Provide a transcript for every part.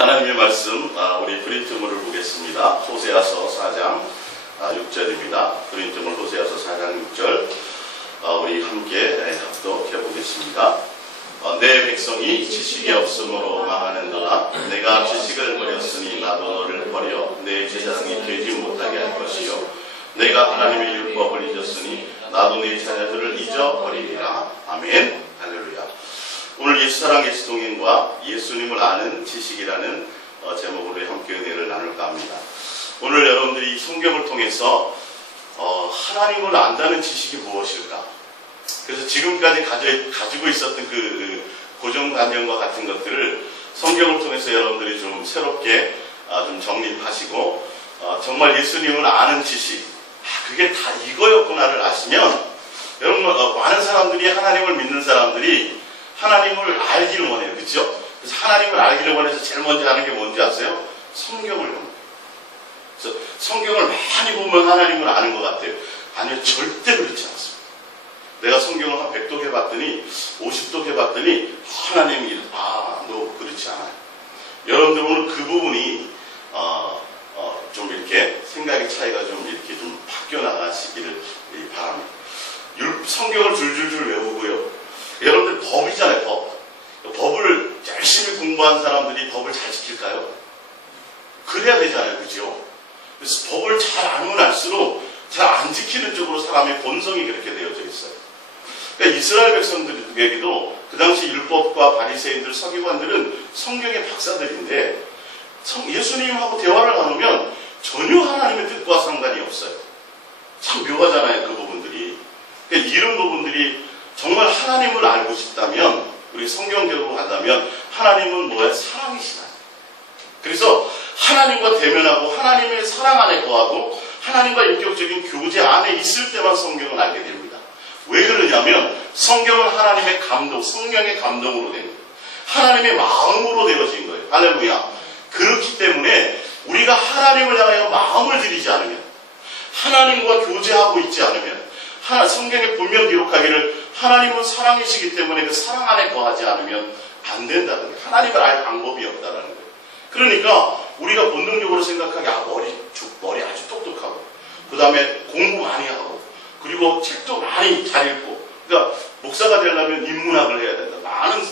하나님의 말씀 우리 프린트물을 보겠습니다. 호세아서 4장 6절입니다. 프린트물 호세아서 4장 6절 우리 함께 합독해 보겠습니다. 내 백성이 지식이 없으므로 망하는도다. 내가 지식을 버렸으니 나도 너를 버려 내 제사장이 되지 못하게 할 것이요 내가 하나님의 율법을 잊었으니 나도 내 자녀들을 잊어버리리라. 아멘. 할렐루야. 오늘 예수사랑 예수동행과 예수님을 아는 지식이라는 제목으로 함께 은혜를 나눌까 합니다. 오늘 여러분들이 성경을 통해서 하나님을 안다는 지식이 무엇일까? 그래서 지금까지 가지고 있었던 그 고정관념과 같은 것들을 성경을 통해서 여러분들이 좀 새롭게 좀 정립하시고 정말 예수님을 아는 지식, 그게 다 이거였구나를 아시면 여러분 많은 사람들이 하나님을 믿는 사람들이 하나님을 알기를 원해요. 그렇죠? 그래서 하나님을 알기를 원해서 제일 먼저 하는 게 뭔지 아세요? 성경을 봅니다. 그래서 성경을 많이 보면 하나님을 아는 것 같아요. 아니요, 절대 그렇지 않습니다. 내가 성경을 한 100독 해봤더니 50독 해봤더니 하나님이 너 그렇지 않아요. 여러분들 오늘 그 부분이 좀 이렇게 생각의 차이가 좀 이렇게 좀 바뀌어 나가시기를 바랍니다. 성경을 줄줄줄 외우고요. 여러분들 법이잖아요, 법. 법을 열심히 공부한 사람들이 법을 잘 지킬까요? 그래야 되잖아요, 그죠? 그래서 법을 잘 알면 알수록 잘 안 지키는 쪽으로 사람의 본성이 그렇게 되어져 있어요. 그러니까 이스라엘 백성들에게도 그 당시 율법과 바리새인들, 서기관들은 성경의 박사들인데 예수님하고 대화를 나누면 전혀 하나님의 뜻과 상관이 없어요. 참 묘하잖아요, 그 부분들이. 그러니까 이런 부분들이 정말 하나님을 알고 싶다면, 우리 성경적으로 간다면 하나님은 뭐예요? 사랑이시다. 그래서 하나님과 대면하고 하나님의 사랑 안에 거하고 하나님과 인격적인 교제 안에 있을 때만 성경을 알게 됩니다. 왜 그러냐면 성경은 하나님의 감동, 성령의 감동으로 된 거예요. 하나님의 마음으로 되어진 거예요. 할렐루야. 그렇기 때문에 우리가 하나님을 향하여 마음을 들이지 않으면, 하나님과 교제하고 있지 않으면, 성경에 분명 기록하기를 하나님은 사랑이시기 때문에 그 사랑 안에 거하지 않으면 안 된다는 거예요. 하나님을 알 방법이 없다는 거예요. 그러니까 우리가 본능적으로 생각하기 머리 아주 똑똑하고 그 다음에 공부 많이 하고 그리고 책도 많이 잘 읽고, 그러니까 목사가 되려면 인문학을 해야 된다. 많은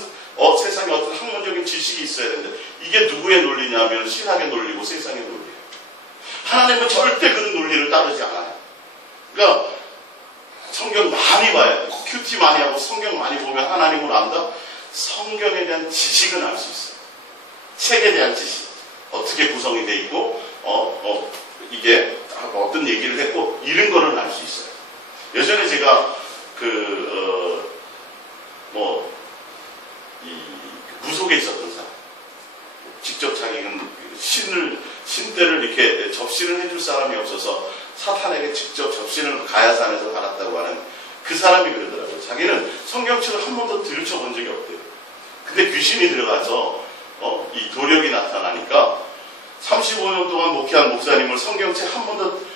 세상에 어떤 학문적인 지식이 있어야 된다. 이게 누구의 논리냐면 신학의 논리고 세상의 논리예요. 하나님은 절대 그런 논리를 따르지 않아요. 그러니까 성경 많이 봐요. 큐티 많이 하고 성경 많이 보면 하나님을 안다? 성경에 대한 지식은 알 수 있어요. 책에 대한 지식. 어떻게 구성이 돼 있고, 이게 어떤 얘기를 했고, 이런 거는 알 수 있어요. 예전에 제가 무속에 있었던 사람. 직접 자기가 신대를 이렇게 접신을 해줄 사람이 없어서 사탄에게 직접 접신을 가야산에서 받았다고 하는 그 사람이 그러더라고요. 자기는 성경책을 한 번도 들춰본 적이 없대요. 근데 귀신이 들어가서 이 도력이 나타나니까 35년 동안 목회한 목사님을 성경책 한 번도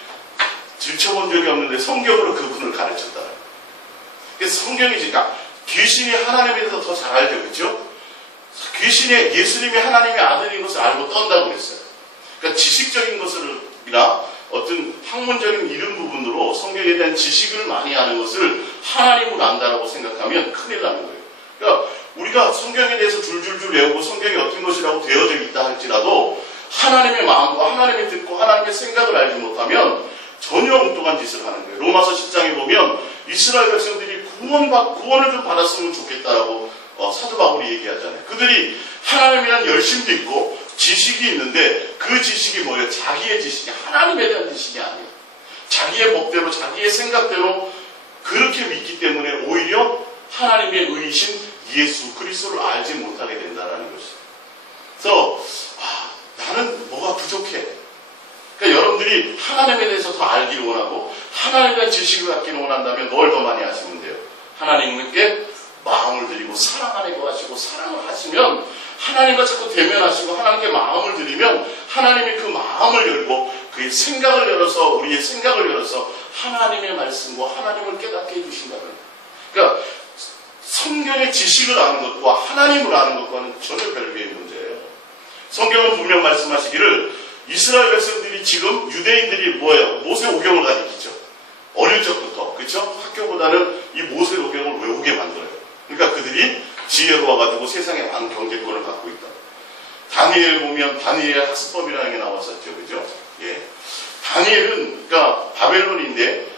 들춰본 적이 없는데 성경으로 그분을 가르쳤더라고요. 그래서 성경이 그러니까 귀신이 하나님에 대해서 더 잘 알죠, 그렇죠? 귀신이 예수님이 하나님의 아들인 것을 알고 떤다고 했어요. 그러니까 지식적인 것이나 어떤 학문적인 이런 부분으로 성경에 대한 지식을 많이 하는 것을 하나님으로 안다라고 생각하면 큰일 나는 거예요. 그러니까 우리가 성경에 대해서 줄줄줄 외우고 성경이 어떤 것이라고 되어져 있다 할지라도 하나님의 마음과 하나님의 뜻과 하나님의 생각을 알지 못하면 전혀 엉뚱한 짓을 하는 거예요. 로마서 10장에 보면 이스라엘 백성들이 구원을 좀 받았으면 좋겠다라고 사도 바울이 얘기하잖아요. 그들이 하나님에 대한 열심도 있고 지식이 있는데 그 지식이 뭐예요? 자기의 지식이 하나님에 대한 지식이 아니에요. 자기의 법대로 자기의 생각대로 그렇게 믿기 때문에 오히려 하나님의 의이신 예수 그리스도를 알지 못하게 된다는 것이에요. 그래서 나는 뭐가 부족해. 그러니까 여러분들이 하나님에 대해서 더 알기를 원하고 하나님에 대한 지식을 갖기를 원한다면 뭘 더 많이 하시면 돼요? 하나님께 마음을 드리고 사랑 안에 거하시고 사랑을 하시면 하나님과 자꾸 대면하시고 하나님께 마음을 드리면 하나님이 그 마음을 열고 그의 생각을 열어서 우리의 생각을 열어서 하나님의 말씀과 하나님을 깨닫게 해주신다는 거예요. 그러니까 성경의 지식을 아는 것과 하나님을 아는 것과는 전혀 별개의 문제예요. 성경은 분명 말씀하시기를 이스라엘 백성들이 지금 유대인들이 뭐예요? 모세 오경을 가리키죠. 어릴 적부터. 그렇죠? 학교보다는 이 모세 오경을 외우게 만들어요. 그러니까 그들이 지혜로워가지고 세상에 많은 경제권을 갖고 있다. 다니엘 보면 다니엘 학습법이라는 게 나왔었죠. 그죠? 예. 다니엘은 그러니까 바벨론인데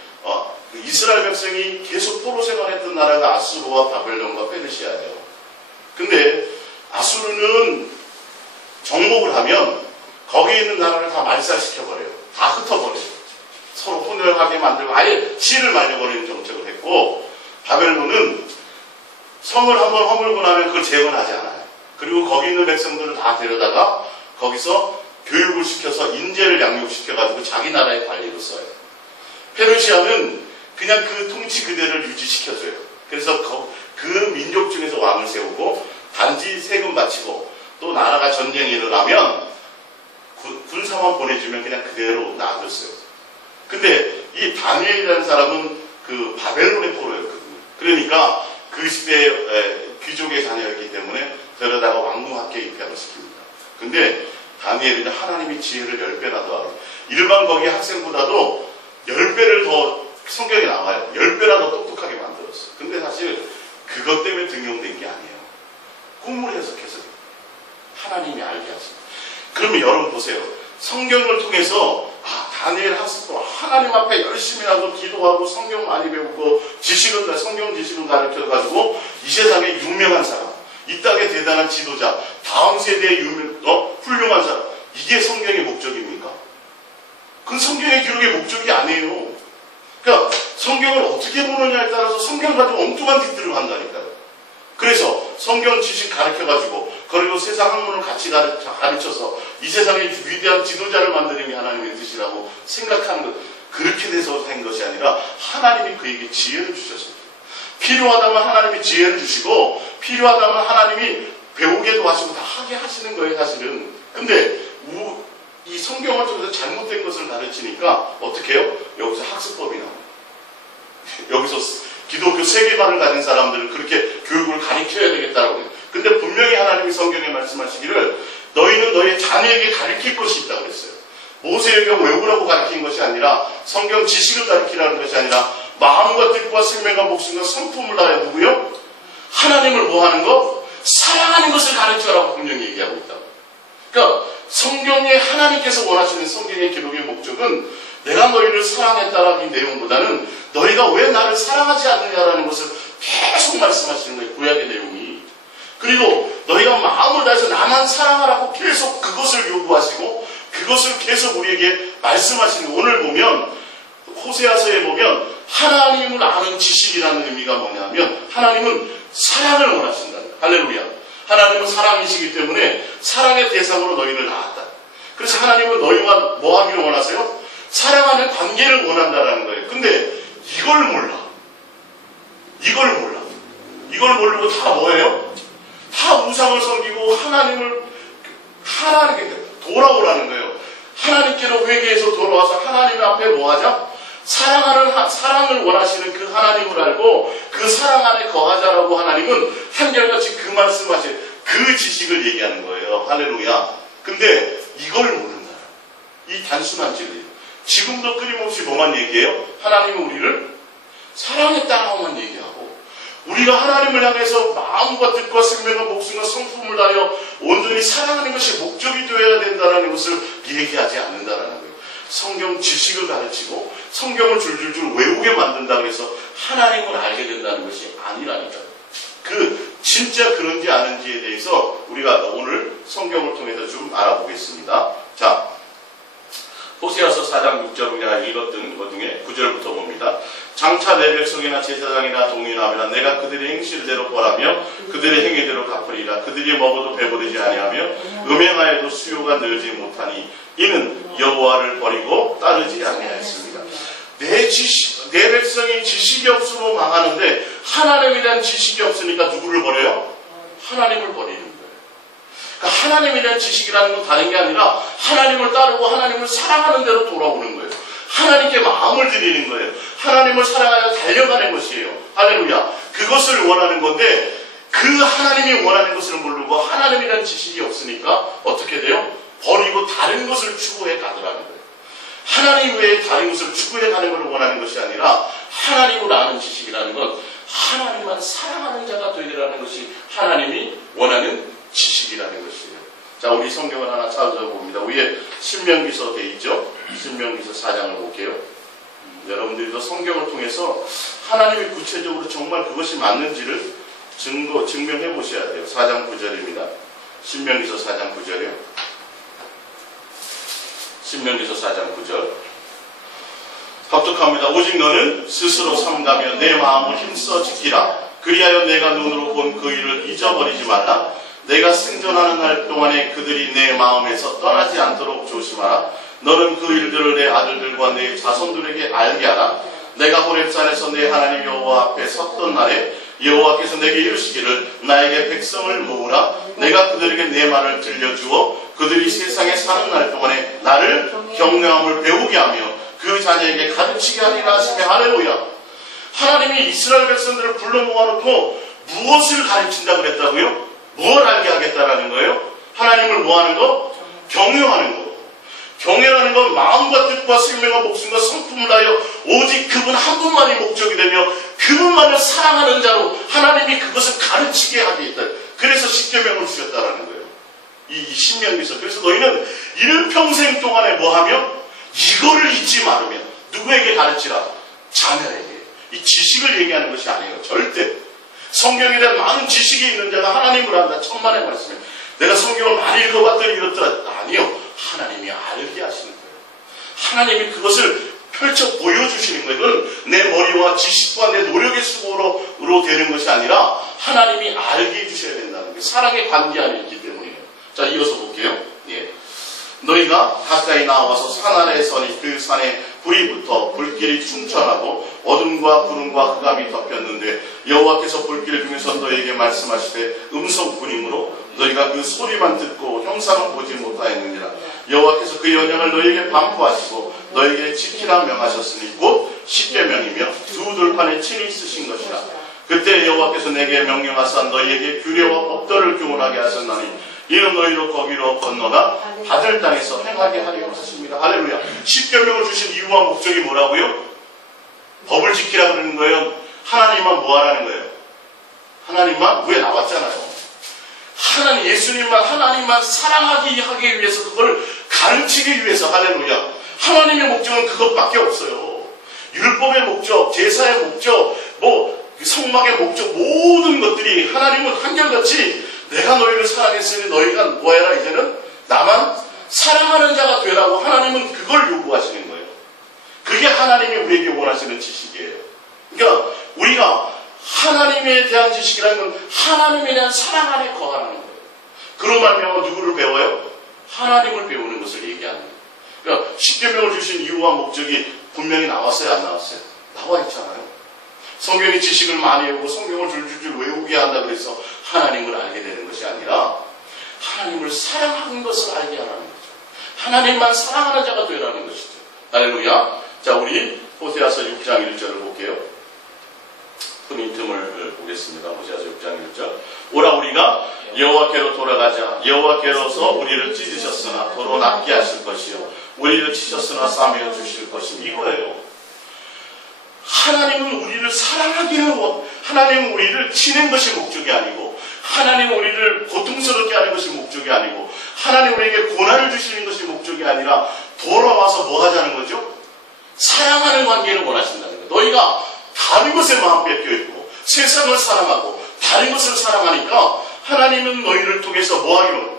이스라엘 백성이 계속 포로 생활했던 나라가 아수르와 바벨론과 페르시아예요. 근데 아수르는 정복을 하면 거기에 있는 나라를 다 말살시켜버려요. 다 흩어버려요. 서로 혼혈하게 만들고 아예 씨를 말려버리는 정책을 했고, 바벨론은 성을 한번 허물고 나면 그걸 재건하지 않아요. 그리고 거기 있는 백성들을 다 데려다가 거기서 교육을 시켜서 인재를 양육시켜가지고 자기 나라의 관리로 써요. 페르시아는 그냥 그 통치 그대를 유지시켜줘요. 그래서 그 민족 중에서 왕을 세우고 단지 세금 바치고 또 나라가 전쟁이 일어나면 군사만 보내주면 그냥 그대로 놔뒀어요. 근데 이 다니엘이라는 사람은 그 바벨론의 포로였거든요. 그러니까 그 시대에 귀족의 자녀였기 때문에 데려다가 왕궁학교에 입학을 시킵니다. 근데 다니엘은 하나님이 지혜를 10배나 더하고 일반 거기 학생보다도 10배를 더 성경에 나와요. 10배나 더 똑똑하게 만들었어요. 근데 사실 그것 때문에 등용된 게 아니에요. 꿈을 해석해서 하나님이 알게 하십니다. 그러면 여러분 보세요. 성경을 통해서 다니엘 학습법 하나님 앞에 열심히 하고 기도하고 성경 많이 배우고 성경 지식을 가르쳐가지고 이 세상에 유명한 사람, 이 땅의 대단한 지도자, 다음 세대의 훌륭한 사람, 이게 성경의 목적입니까? 그건 성경의 기록의 목적이 아니에요. 그러니까 성경을 어떻게 보느냐에 따라서 성경 가지고 엉뚱한 짓들을 한다니까요. 그래서 성경 지식 가르쳐가지고 그리고 세상 학문을 같이 가르쳐서 이 세상의 위대한 지도자를 만드는 게 하나님의 뜻이라고 생각하는 것, 그렇게 돼서 된 것이 아니라 하나님이 그에게 지혜를 주셨습니다. 필요하다면 하나님이 지혜를 주시고 필요하다면 하나님이 배우게도 하시고 다 하게 하시는 거예요, 사실은. 근데 이 성경을 통해서 잘못된 것을 가르치니까 어떻게 해요? 여기서 학습법이 나와요. 여기서 기독교 세계관을 가진 사람들을 그렇게 교육을 가르쳐야 되겠다라고 해요. 근데 분명히 하나님이 성경에 말씀하시기를 너희는 너희 자녀에게 가르칠 것이 있다고 그랬어요. 모세에게 외우라고 가르친 것이 아니라 성경 지식을 가르치라는 것이 아니라 마음과 뜻과 생명과 목숨과 성품을 다해 누구요? 하나님을 뭐 하는 거? 사랑하는 것을 가르쳐라고 분명히 얘기하고 있다고. 그러니까 성경에 하나님께서 원하시는 성경의 기록의 목적은 내가 너희를 사랑했다라는 내용보다는 너희가 왜 나를 사랑하지 않느냐라는 것을 계속 말씀하시는 거예요. 구약의 내용이. 그리고 너희가 마음을 다해서 나만 사랑하라고 계속 그것을 요구하시고 그것을 계속 우리에게 말씀하시는 거예요. 오늘 보면 호세아서에 보면 하나님을 아는 지식이라는 의미가 뭐냐면 하나님은 사랑을 원하신다. 할렐루야. 하나님은 사랑이시기 때문에 사랑의 대상으로 너희를 낳았다. 그래서 하나님은 너희와 뭐 하기를 원하세요? 사랑하는 관계를 원한다라는 거예요. 근데 이걸 몰라. 이걸 모르고 다 뭐예요? 다 우상을 섬기고 하나님께 돌아오라는 거예요. 하나님께로 회개해서 돌아와서 하나님 앞에 뭐 하자? 사랑을 원하시는 그 하나님을 알고 그 사랑 안에 거하자라고 하나님은 한결같이 그 말씀하신 그 지식을 얘기하는 거예요. 할렐루야. 근데 이걸 모른다. 이 단순한 진리. 지금도 끊임없이 뭐만 얘기해요? 하나님은 우리를 사랑했다고만 얘기하고 우리가 하나님을 향해서 마음과 뜻과 생명과 목숨과 성품을 다하여 온전히 사랑하는 것이 목적이 되어야 된다는 것을 얘기하지 않는다는 거예요. 성경 지식을 가르치고 성경을 줄줄줄 외우게 만든다고 해서 하나님을 알게 된다는 것이 아니라니까요. 진짜 그런지 아닌지에 대해서 우리가 오늘 성경을 통해서 좀 알아보겠습니다. 자, 호세아서 4장 6절 우리가 읽었던 것 중에 9절부터 봅니다. 장차 내 백성이나 제사장이나 동일하면 내가 그들의 행실대로 벌하며 그들의 행위대로 갚으리라. 그들이 먹어도 배부르지 아니하며 음행하여도 수요가 늘지 못하니 이는 여호와를 버리고 따르지 아니하였습니다. 내 백성이 지식이 없으면 망하는데 하나님에 대한 지식이 없으니까 누구를 버려요? 하나님을 버리는 거예요. 그러니까 하나님에 대한 지식이라는 건 다른 게 아니라 하나님을 따르고 하나님을 사랑하는 대로 돌아오는 거예요. 하나님께 마음을 드리는 거예요. 하나님을 사랑하여 달려가는 것이에요. 할렐루야. 그것을 원하는 건데 그 하나님이 원하는 것을 모르고 하나님이라는 지식이 없으니까 어떻게 돼요? 버리고 다른 것을 추구해 가더라는 거예요. 하나님 외에 다른 것을 추구해 가는 것을 원하는 것이 아니라 하나님을 아는 지식이라는 건 하나님만 사랑하는 자가 되리라는 것이 하나님이 원하는 지식이라는 것이에요. 자, 우리 성경을 하나 찾아봅니다. 위에 신명기서 돼 있죠? 신명기서 4장을 볼게요. 여러분들도 성경을 통해서 하나님이 구체적으로 정말 그것이 맞는지를 증명해 보셔야 돼요. 4장 9절입니다. 신명기서 4장 9절이요. 신명기서 4장 9절. 합독합니다. 오직 너는 스스로 삼가며 내 마음을 힘써 지키라. 그리하여 내가 눈으로 본 그 일을 잊어버리지 말라. 내가 생존하는 날 동안에 그들이 내 마음에서 떠나지 않도록 조심하라. 너는 그 일들을 내 아들들과 내 자손들에게 알게 하라. 내가 호렙산에서 내 하나님 여호와 앞에 섰던 날에 여호와께서 내게 이르시기를 나에게 백성을 모으라. 내가 그들에게 내 말을 들려주어 그들이 세상에 사는 날 동안에 나를 경외함을 배우게 하며 그 자녀에게 가르치게 하리라 하시며 할렐루야. 하나님이 이스라엘 백성들을 불러 모아놓고 무엇을 가르친다고 그랬다고요? 뭘 알게 하겠다라는 거예요? 하나님을 뭐하는 거? 경외하는 거. 경외하는 건 마음과 뜻과 생명과 목숨과 성품을 다하여 오직 그분 한 분만이 목적이 되며 그분만을 사랑하는 자로 하나님이 그것을 가르치게 하겠다. 그래서 십계명을 주셨다라는 거예요. 이 신명기서. 그래서 너희는 일평생 동안에 뭐하며 이거를 잊지 말으며 누구에게 가르치라? 자녀에게. 이 지식을 얘기하는 것이 아니에요. 절대. 성경에 대한 많은 지식이 있는 자가 하나님을 안다. 천만의 말씀에 내가 성경을 많이 읽어봤더니 이렇더라. 아니요. 하나님이 알게 하시는 거예요. 하나님이 그것을 펼쳐 보여주시는 거예요. 그건 내 머리와 지식과 내 노력의 수고로 되는 것이 아니라 하나님이 알게 해주셔야 된다는 거예요. 사랑의 관계 안에 있기 때문이에요. 자, 이어서 볼게요. 예. 너희가 가까이 나와서 산 아래에 서니 그 산에 불이 붙어 불길이 충천하고 어둠과 구름과 흑암이 덮였는데 여호와께서 불길 중에서 너희에게 말씀하시되 음성뿐이므로 너희가 그 소리만 듣고 형상은 보지 못하였느니라. 여호와께서 그 연약을 너희에게 반포하시고 너희에게 지키라 명하셨으니 곧 십계명이며 두 돌판에 친히 쓰신 것이라. 그때 여호와께서 내게 명령하사 너희에게 규례와 법도를 교훈하게 하셨나니 이는 너희로 거기로 건너가 받을 땅에서 행하게 하려 하십니다. 할렐루야. 십계명을 주신 이유와 목적이 뭐라고요? 법을 지키라 그러는 거예요? 하나님만 뭐 하라는 거예요? 하나님만 왜 나왔잖아요. 하나님, 예수님만, 하나님만 사랑하기 하기 위해서 그걸 가르치기 위해서. 할렐루야. 하나님의 목적은 그것밖에 없어요. 율법의 목적, 제사의 목적, 성막의 목적, 모든 것들이 하나님은 한결같이 내가 너희를 사랑했으니 너희가 뭐해라? 이제는 나만 사랑하는 자가 되라고 하나님은 그걸 요구하시는 거예요. 그게 하나님이 우리에게 원하시는 지식이에요. 그러니까 우리가 하나님에 대한 지식이라는 건 하나님에 대한 사랑 안에 거하는 거예요. 그로 말미암아 누구를 배워요? 하나님을 배우는 것을 얘기하는 거예요. 그러니까 십계명을 주신 이유와 목적이 분명히 나왔어요? 안 나왔어요? 나와 있잖아요. 성경의 지식을 많이 외우고 성경을 줄줄줄 외우게 한다 그래서 하나님을 알게 되는 것이 아니라 하나님을 사랑하는 것을 알게 하라는 거죠. 하나님만 사랑하는 자가 되라는 것이죠. 할렐루야. 자, 우리 호세아서 6장 1절을 볼게요. 틈을 보겠습니다. 호세아서 6장 1절. 오라 우리가 여호와께로 돌아가자. 여호와께로서 우리를 찢으셨으나 도로 낫게 하실 것이요 우리를 치셨으나 싸매어 주실 것이니 이거예요. 하나님은 우리를 사랑하기를 하나님은 우리를 치는 것이 목적이 아니고 하나님은 우리를 고통스럽게 하는 것이 목적이 아니고 하나님 우리에게 고난을 주시는 것이 목적이 아니라 돌아와서 뭐 하자는 거죠? 사랑하는 관계를 원하신다는 거예요. 너희가 다른 것에 마음 뺏겨 있고 세상을 사랑하고 다른 것을 사랑하니까 하나님은 너희를 통해서 뭐 하기로?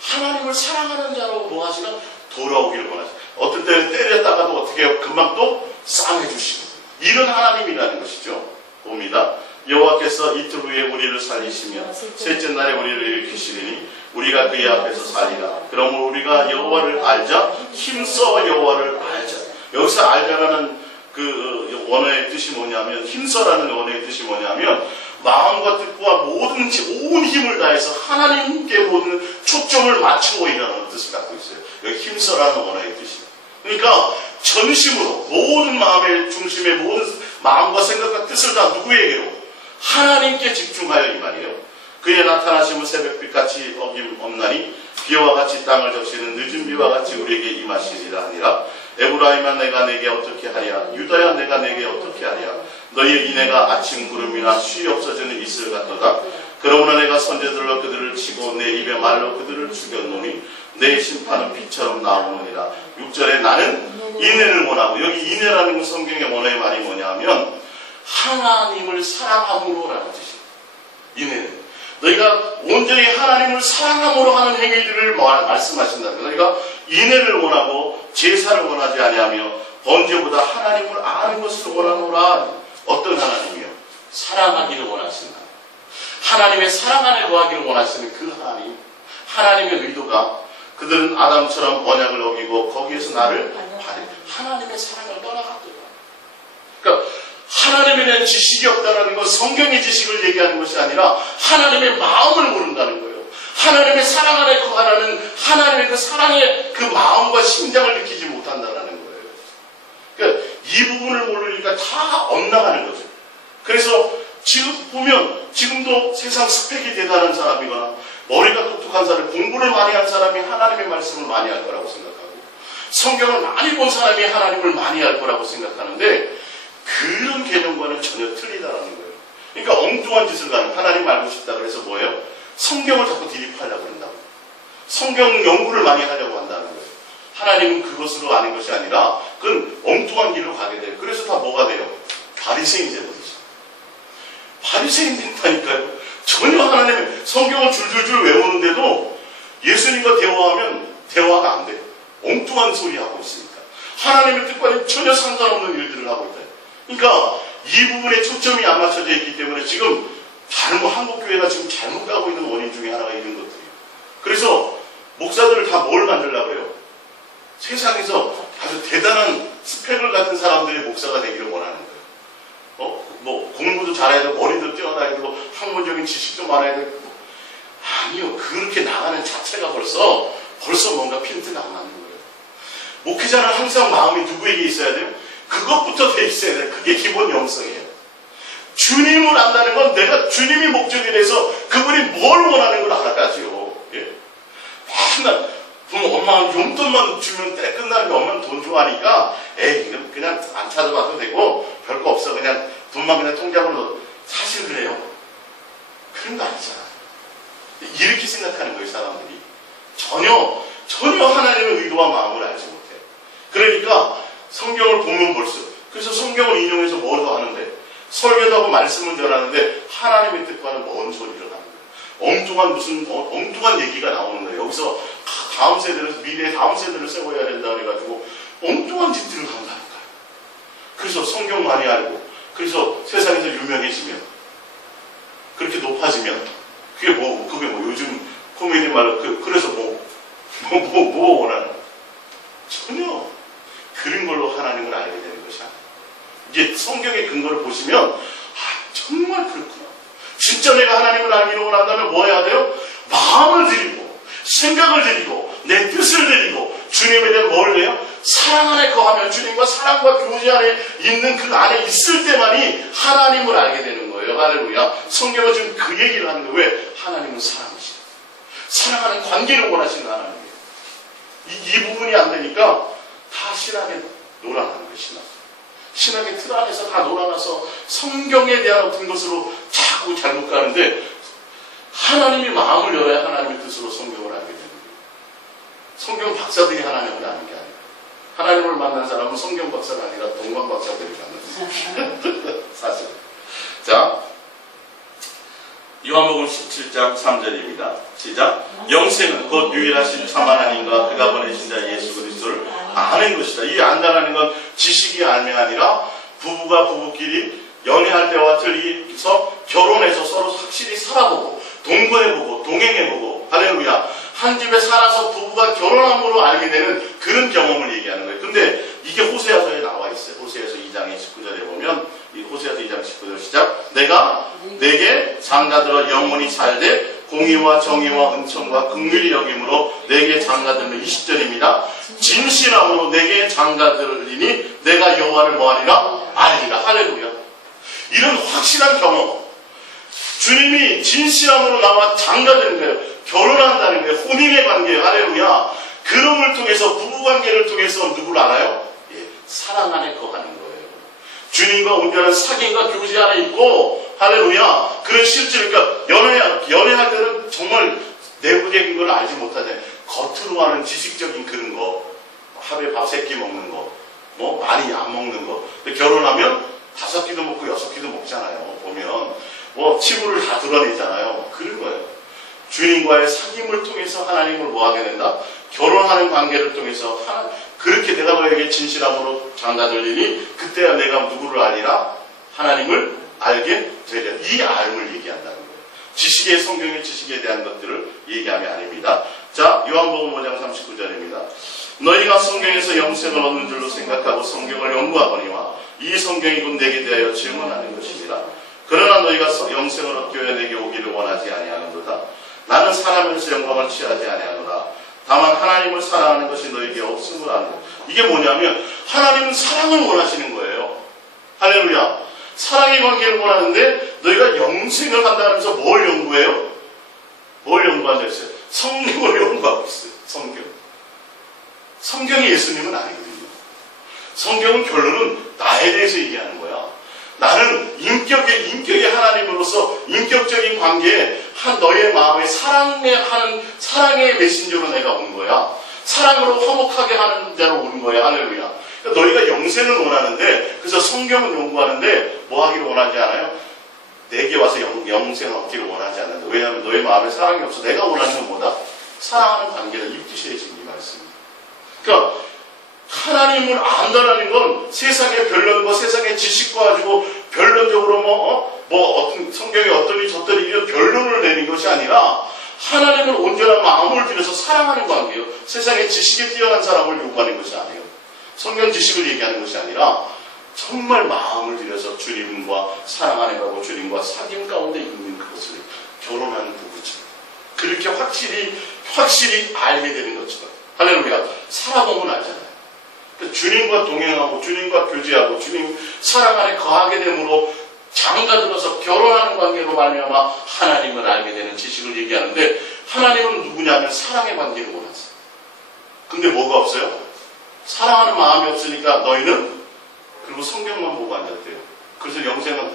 하나님을 사랑하는 자로 뭐 하시나? 돌아오기를 원하시고 어떤 때는 때렸다가도 어떻게 해요? 금방 또 싸매주시고 이런 하나님이라는 것이죠. 봅니다. 여호와께서 이틀 후에 우리를 살리시며 셋째 날에 우리를 일으키시리니 우리가 그의 앞에서 살리라. 그러므로 우리가 여호와를 알자. 힘써 여호와를 알자. 여기서 알자라는 그 원어의 뜻이 뭐냐면 힘써라는 원어의 뜻이 뭐냐면 마음과 뜻과 모든 온 힘을 다해서 하나님께 모든 초점을 맞추고 이라는 뜻을 갖고 있어요. 여기 힘써라는 원어의 뜻이. 그러니까 전심으로 모든 마음의 중심의 모든 마음과 생각과 뜻을 다 누구에게로? 하나님께 집중하여 이 말이에요. 그의 나타나심은 새벽빛같이 어김없나니 비와 같이 땅을 적시는 늦은 비와 같이 우리에게 임하시리라 하니라. 에브라임아 내가 내게 어떻게 하랴, 유다야 내가 내게 어떻게 하랴. 너희의 이내가 아침 구름이나 쉬 없어지는 이슬 같도다. 그러므로 내가 선제들로 그들을 치고 내 입의 말로 그들을 죽였노니 내 심판은 빛처럼 나오느니라. 6절에 나는 인내를 원하고, 여기 인내라는 건 성경의 원어의 말이 뭐냐 하면 하나님을 사랑함으로라는 뜻이에요. 인내는 너희가 온전히 하나님을 사랑함으로 하는 행위들을 말씀하신다는 거예요. 너희가 인내를 원하고 제사를 원하지 아니하며 번제보다 하나님을 아는 것을 원하노라. 어떤 하나님이요? 사랑하기를 원하신다. 하나님의 사랑 안에 거하기를 원하시는 그 하나님, 하나님의 의도가 그들은 아담처럼 언약을 어기고 거기에서 나를 하나님의 사랑을 떠나갔더라. 그러니까 하나님에 대한 지식이 없다는 건 성경의 지식을 얘기하는 것이 아니라 하나님의 마음을 모른다는 거예요. 하나님의 사랑 안에 거하라는 하나님의 그 사랑의 그 마음과 심장을 느끼지 못한다는 거예요. 그러니까 이 부분을 모르니까 다 엇나가는 거죠. 그래서 지금 보면 지금도 세상 스펙이 대단한 사람이거나 머리가 똑똑한 사람, 공부를 많이 한 사람이 하나님의 말씀을 많이 할 거라고 생각하고 성경을 많이 본 사람이 하나님을 많이 할 거라고 생각하는데 그런 개념과는 전혀 틀리다라는 거예요. 그러니까 엉뚱한 짓을 가는, 하나님 알고 싶다 그래서 뭐예요? 성경을 자꾸 디립하려고 한다고. 성경 연구를 많이 하려고 한다는 거예요. 하나님은 그것으로 아는 것이 아니라 그건 엉뚱한 길로 가게 돼요. 그래서 다 뭐가 돼요? 바리새인 되는 거죠. 바리새인 된다니까요. 전혀 하나님의 성경을 줄줄줄 외우는데도 예수님과 대화하면 대화가 안 돼요. 엉뚱한 소리 하고 있으니까. 하나님의 뜻과는 전혀 상관없는 일들을 하고 있다. 그러니까 이 부분에 초점이 안 맞춰져 있기 때문에 지금 한국교회가 지금 잘못 가고 있는 원인 중에 하나가 이런 것들이에요. 그래서 목사들을 다 뭘 만들려고 해요? 세상에서 아주 대단한 스펙을 가진 사람들의 목사가 되기를 원하는 거예요. 뭐 공부도 잘해야 되고 머리도 뛰어나야 되고 학문적인 지식도 많아야 되고. 아니요, 그렇게 나가는 자체가 벌써 뭔가 핀트가 안 맞는 거예요. 목회자는 항상 마음이 누구에게 있어야 돼요? 그것부터 돼 있어야 돼요. 그게 기본 영성이에요. 주님을 안다는 건 내가 주님이 목적이 돼서 그분이 뭘 원하는 걸 알아가지요. 예? 맨날 엄마는 용돈만 주면 때 끝나는데 엄마는 돈 좋아하니까 에이 그냥 안 찾아봐도 되고 별거 없어, 그냥 돈만 그냥 통장으로 넣어. 사실 그래요? 그런 거 아니잖아. 이렇게 생각하는 거예요, 사람들이. 전혀 하나님의 의도와 마음을 알지 못해요. 그러니까 성경을 보면 볼수록, 그래서 성경을 인용해서 뭘 더 하는데, 설교도 하고 말씀을 전하는데 하나님의 뜻과는 먼 소리를 하는 거예요. 엉뚱한 얘기가 나오는 거예요. 여기서 다음 세대를, 미래의 다음 세대를 세워야 된다 그래가지고 엉뚱한 짓들을 한다니까요. 그래서 성경 많이 알고, 그래서 세상에서 유명해지면, 그렇게 높아지면, 그게 뭐 요즘 코미디 말로 그래서 뭐 원하는? 전혀 그런 걸로 하나님을 알게 되는 것이 아니에요. 이게 성경의 근거를 보시면 정말 그렇구나. 진짜 내가 하나님을 알기로 원한다면 뭐 해야 돼요? 마음을 드리고 생각을 드리고 내 뜻을 드리고 주님에 대한 뭘 해요? 사랑 안에 거하면 주님과 사랑과 교제 안에 있는 그 안에 있을 때만이 하나님을 알게 되는 거예요. 할렐루야. 성경은 지금 그 얘기를 하는 거예요. 왜? 하나님은 사랑이시다. 사랑하는 관계를 원하시는 하나님이에요. 이 부분이 안 되니까 다 신학에 놀아나는 것이나 신학의 틀 안에서 다 놀아나서 성경에 대한 어떤 것으로 자꾸 잘못 가는데 하나님이 마음을 열어야 하나님의 뜻으로 성경을 알게 되는 거예요. 성경 박사들이 하나님을 아는 게 아니라 하나님을 만난 사람은 성경 박사가 아니라 동방 박사들이 만났어요. 사실. 자, 요한복음 17장 3절입니다. 시작. 영생은 곧 유일하신 참 하나님과 그가 보내신 자 예수 그리스도를 아는 것이다. 이 안다라는 건 지식이 알면 아니라 부부가 부부끼리 연애할 때와 틀리서 결혼해서 서로 확실히 살아보고 동거해보고 동행해보고 할렐루야. 한 집에 살아서 부부가 결혼함으로 알게 되는 그런 경험을 얘기하는 거예요. 근데 이게 호세아서에 나와 있어요. 호세아서 2장 19절에 보면 이 호세아서 2장 19절 시작. 내가 내게 장가들어 영원히 살되 공의와 정의와 은총과 긍휼히 여김으로 내게 장가들면 20절입니다. 진실함으로 내게 장가들으리니 내가 여호와를 뭐하리라? 알리라. 할렐루야. 이런 확실한 경험, 주님이 진실함으로 나와 장가되는 거예요. 결혼한다는 거예요. 혼인의 관계예요. 할렐루야. 그럼을 통해서, 부부관계를 통해서 누구를 알아요? 예, 사랑 안에 거하는 거예요. 주님과 온전한 사귐과 교제 안에 있고, 할렐루야. 그런 실질, 그러니까 연애할 때는 정말 내부적인 걸 알지 못하잖아요. 겉으로 하는 지식적인 그런 거, 하루에 밥 3끼 먹는 거, 뭐 많이 안 먹는 거. 근데 결혼하면 5끼도 먹고 6끼도 먹잖아요. 보면 뭐 치부를 다 드러내잖아요. 그런 거예요. 주님과의 사귐을 통해서 하나님을 뭐하게 된다? 결혼하는 관계를 통해서 그렇게 내가 너에게 진실함으로 장가들리니 그때야 내가 누구를 알리라? 하나님을 알게 되리라. 이 알을 얘기한다는 거예요. 지식의 성경의 지식에 대한 것들을 얘기함이 아닙니다. 자, 요한복음 5장 39절입니다. 너희가 성경에서 영생을 얻는 줄로 생각하고 성경을 연구하거니와 이 성경이 곧 내게 대하여 증언하는 것이니라. 그러나 너희가 영생을 얻기 위해 내게 오기를 원하지 아니하는도다. 나는 살아면서 영광을 취하지 아니하노라. 다만 하나님을 사랑하는 것이 너에게 없음을 아는 것. 이게 뭐냐면 하나님은 사랑을 원하시는 거예요. 할렐루야. 사랑의 관계를 원하는데 너희가 영생을 한다면서 뭘 연구해요? 뭘 연구한다 했어요? 성경을 연구하고 있어요. 성경이 예수님은 아니거든요. 성경은 결론은 나에 대해서 얘기하는 거야. 나는 인격의 하나님으로서 인격적인 관계에 너의 마음에 사랑의 메신저로 내가 온 거야. 사랑으로 화목하게 하는 자로 온 거야. 할렐루야. 그러니까 너희가 영생을 원하는데, 그래서 성경을 연구하는데 뭐 하기를 원하지 않아요? 내게 와서 영생을 얻기를 원하지 않는다. 왜냐하면 너의 마음에 사랑이 없어. 내가 원하는 건 뭐다? 사랑하는 관계다. 이 뜻이에요, 지금 이 말씀입니다. 그러니까 하나님을 안다라는 건 세상의 변론과 세상의 지식과 가지고 변론적으로 어떤 성경이 어떠니 저떠니 이런 변론을 내는 것이 아니라 하나님을 온전한 마음을 들여서 사랑하는 관계예요. 세상의 지식에 뛰어난 사람을 요구하는 것이 아니에요. 성경 지식을 얘기하는 것이 아니라 정말 마음을 들여서 주님과 사랑하는 거고 주님과 사귐 가운데 있는 그것을 결혼하는 부부처럼 그렇게 확실히 알게 되는 것처럼 할렐루야. 살아보면 알잖아요. 주님과 동행하고 주님과 교제하고 주님 사랑 안에 거하게 되므로 장가들어서 결혼하는 관계로 말미암아 하나님을 알게 되는 지식을 얘기하는데 하나님은 누구냐면 사랑의 관계를 원하세요. 근데 뭐가 없어요? 사랑하는 마음이 없으니까 너희는 그리고 성경만 보고 앉았대요. 그래서 영생은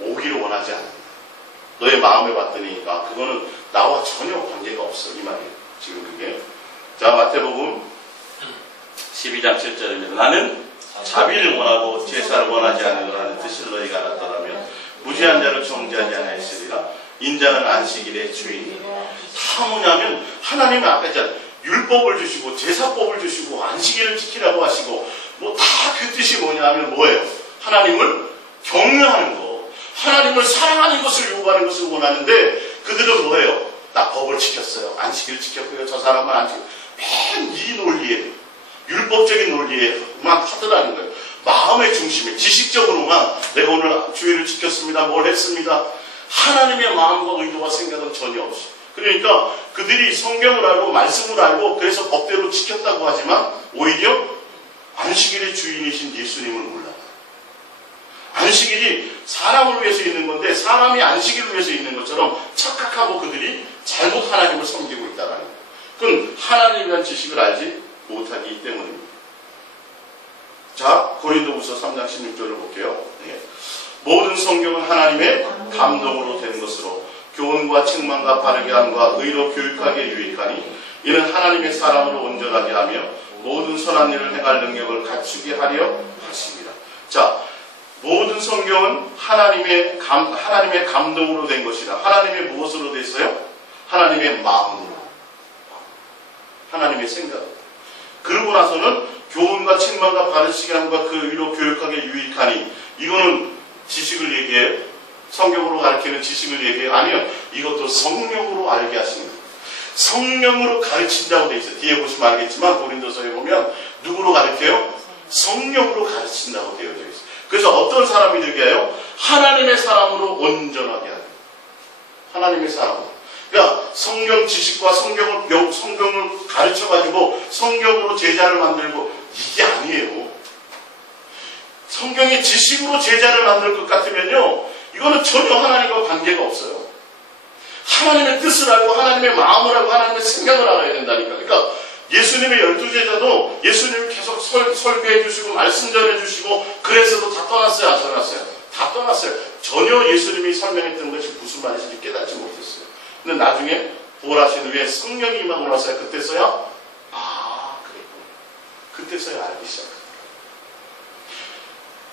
오기를 원하지 않는다. 너의 마음에 봤더니 그거는 나와 전혀 관계가 없어. 이 말이에요. 지금 그게. 자, 마태복음 12장 7절입니다. 나는 자비를 원하고 제사를 원하지 않으라는 뜻을 너희가 알았더라면 무지한 자를 정죄하지 않았으리라. 인자는 안식일의 주인이다. 다 뭐냐면 하나님은 아까 율법을 주시고 제사법을 주시고 안식일을 지키라고 하시고 뭐 다 그 뜻이 뭐냐면 뭐예요? 하나님을 경외하는 거, 하나님을 사랑하는 것을 요구하는 것을 원하는데 그들은 뭐예요? 나 법을 지켰어요. 안식일을 지켰고요. 저 사람은 안식일. 맨 이 논리에 율법적인 논리에만 하더라는 거예요. 마음의 중심에 지식적으로만 내가 오늘 주일을 지켰습니다. 뭘 했습니다. 하나님의 마음과 의도와 생각은 전혀 없이. 그러니까 그들이 성경을 알고 말씀을 알고 그래서 법대로 지켰다고 하지만 오히려 안식일의 주인이신 예수님을 몰라요. 안식일이 사람을 위해서 있는 건데 사람이 안식일을 위해서 있는 것처럼 착각하고 그들이 잘못 하나님을 섬기고 있다는 거예요. 그건 하나님에 대한 지식을 알지 못하기 때문입니다. 자, 고린도후서 3장 16절을 볼게요. 네. 모든 성경은 하나님의 감동으로 된 것으로 교훈과 책망과 바르게 함과 의로 교육하기에 유익하니 이는 하나님의 사람으로 온전하게 하며 모든 선한 일을 행할 능력을 갖추게 하려 하십니다. 자, 모든 성경은 하나님의 감동으로 된 것이다. 하나님의 무엇으로 됐어요? 하나님의 마음으로. 하나님의 생각. 그러고 나서는 교훈과 책망과 바르시게 함과 그 의로 교육하게 유익하니 이거는 지식을 얘기해. 성경으로 가르치는 지식을 얘기해. 아니요. 이것도 성령으로 알게 하십니다. 성령으로 가르친다고 되어 있어요. 뒤에 보시면 알겠지만 고린도서에 보면 누구로 가르쳐요? 성령으로 가르친다고 되어져 있어요. 그래서 어떤 사람이 되게 해요? 하나님의 사람으로 온전하게 하는. 하나님의 사람으로. 그러니까 성경 지식과 성경을 가르쳐가지고 성경으로 제자를 만들고 이게 아니에요. 성경의 지식으로 제자를 만들 것 같으면요. 이거는 전혀 하나님과 관계가 없어요. 하나님의 뜻을 알고 하나님의 마음을 알고 하나님의 생각을 알아야 된다니까. 그러니까 예수님의 12제자도 예수님이 계속 설교해 주시고 말씀 전해 주시고 그래서도 다 떠났어요? 안 떠났어요? 다 떠났어요. 전혀 예수님이 설명했던 것이 무슨 말인지 깨닫지 못했어요. 근데 나중에 부활하신 후에 성령이 임하고 나서야 그때서야 그랬구나. 그때서야 알기 시작합니다.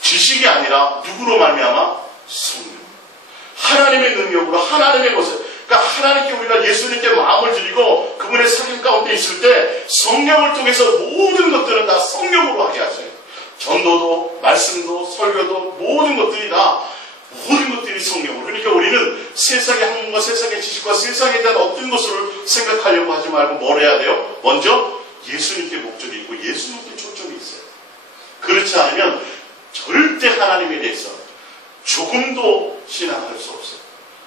지식이 아니라 누구로 말미암아? 성령. 하나님의 능력으로 하나님의 모습. 그러니까 하나님께 우리가 예수님께 마음을 드리고 그분의 사귐 가운데 있을 때 성령을 통해서 모든 것들은 다 성령으로 하게 하셔요. 전도도 말씀도 설교도 모든 것들이 성령으로. 그러니까 우리는 세상의 학문과 세상의 지식과 세상에 대한 어떤 것을 생각하려고 하지 말고 뭘 해야 돼요? 먼저 예수님께 목적이 있고 예수님께 초점이 있어요. 그렇지 않으면 절대 하나님에 대해서 조금도 신앙할 수 없어요.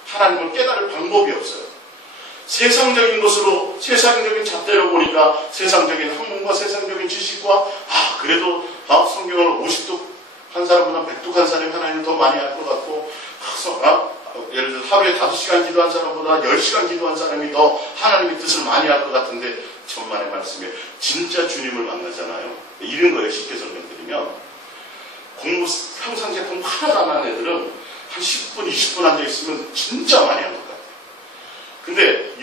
하나님을 깨달을 방법이 없어요. 세상적인 것으로, 세상적인 잣대로 보니까 세상적인 학문과 세상적인 지식과 그래도 성경을 50독 한 사람보다 100독 한 사람이 하나님을 더 많이 알 것 같고 예를 들어 하루에 5시간 기도한 사람보다 10시간 기도한 사람이 더 하나님의 뜻을 많이 알 것 같은데 천만의 말씀에 진짜 주님을 만나잖아요. 이런 거예요. 쉽게 설명드리면 평상시에 공부 하나도 안 하는 애들은 한 10분, 20분 앉아있으면 진짜 많이 한 것 같아요. 근데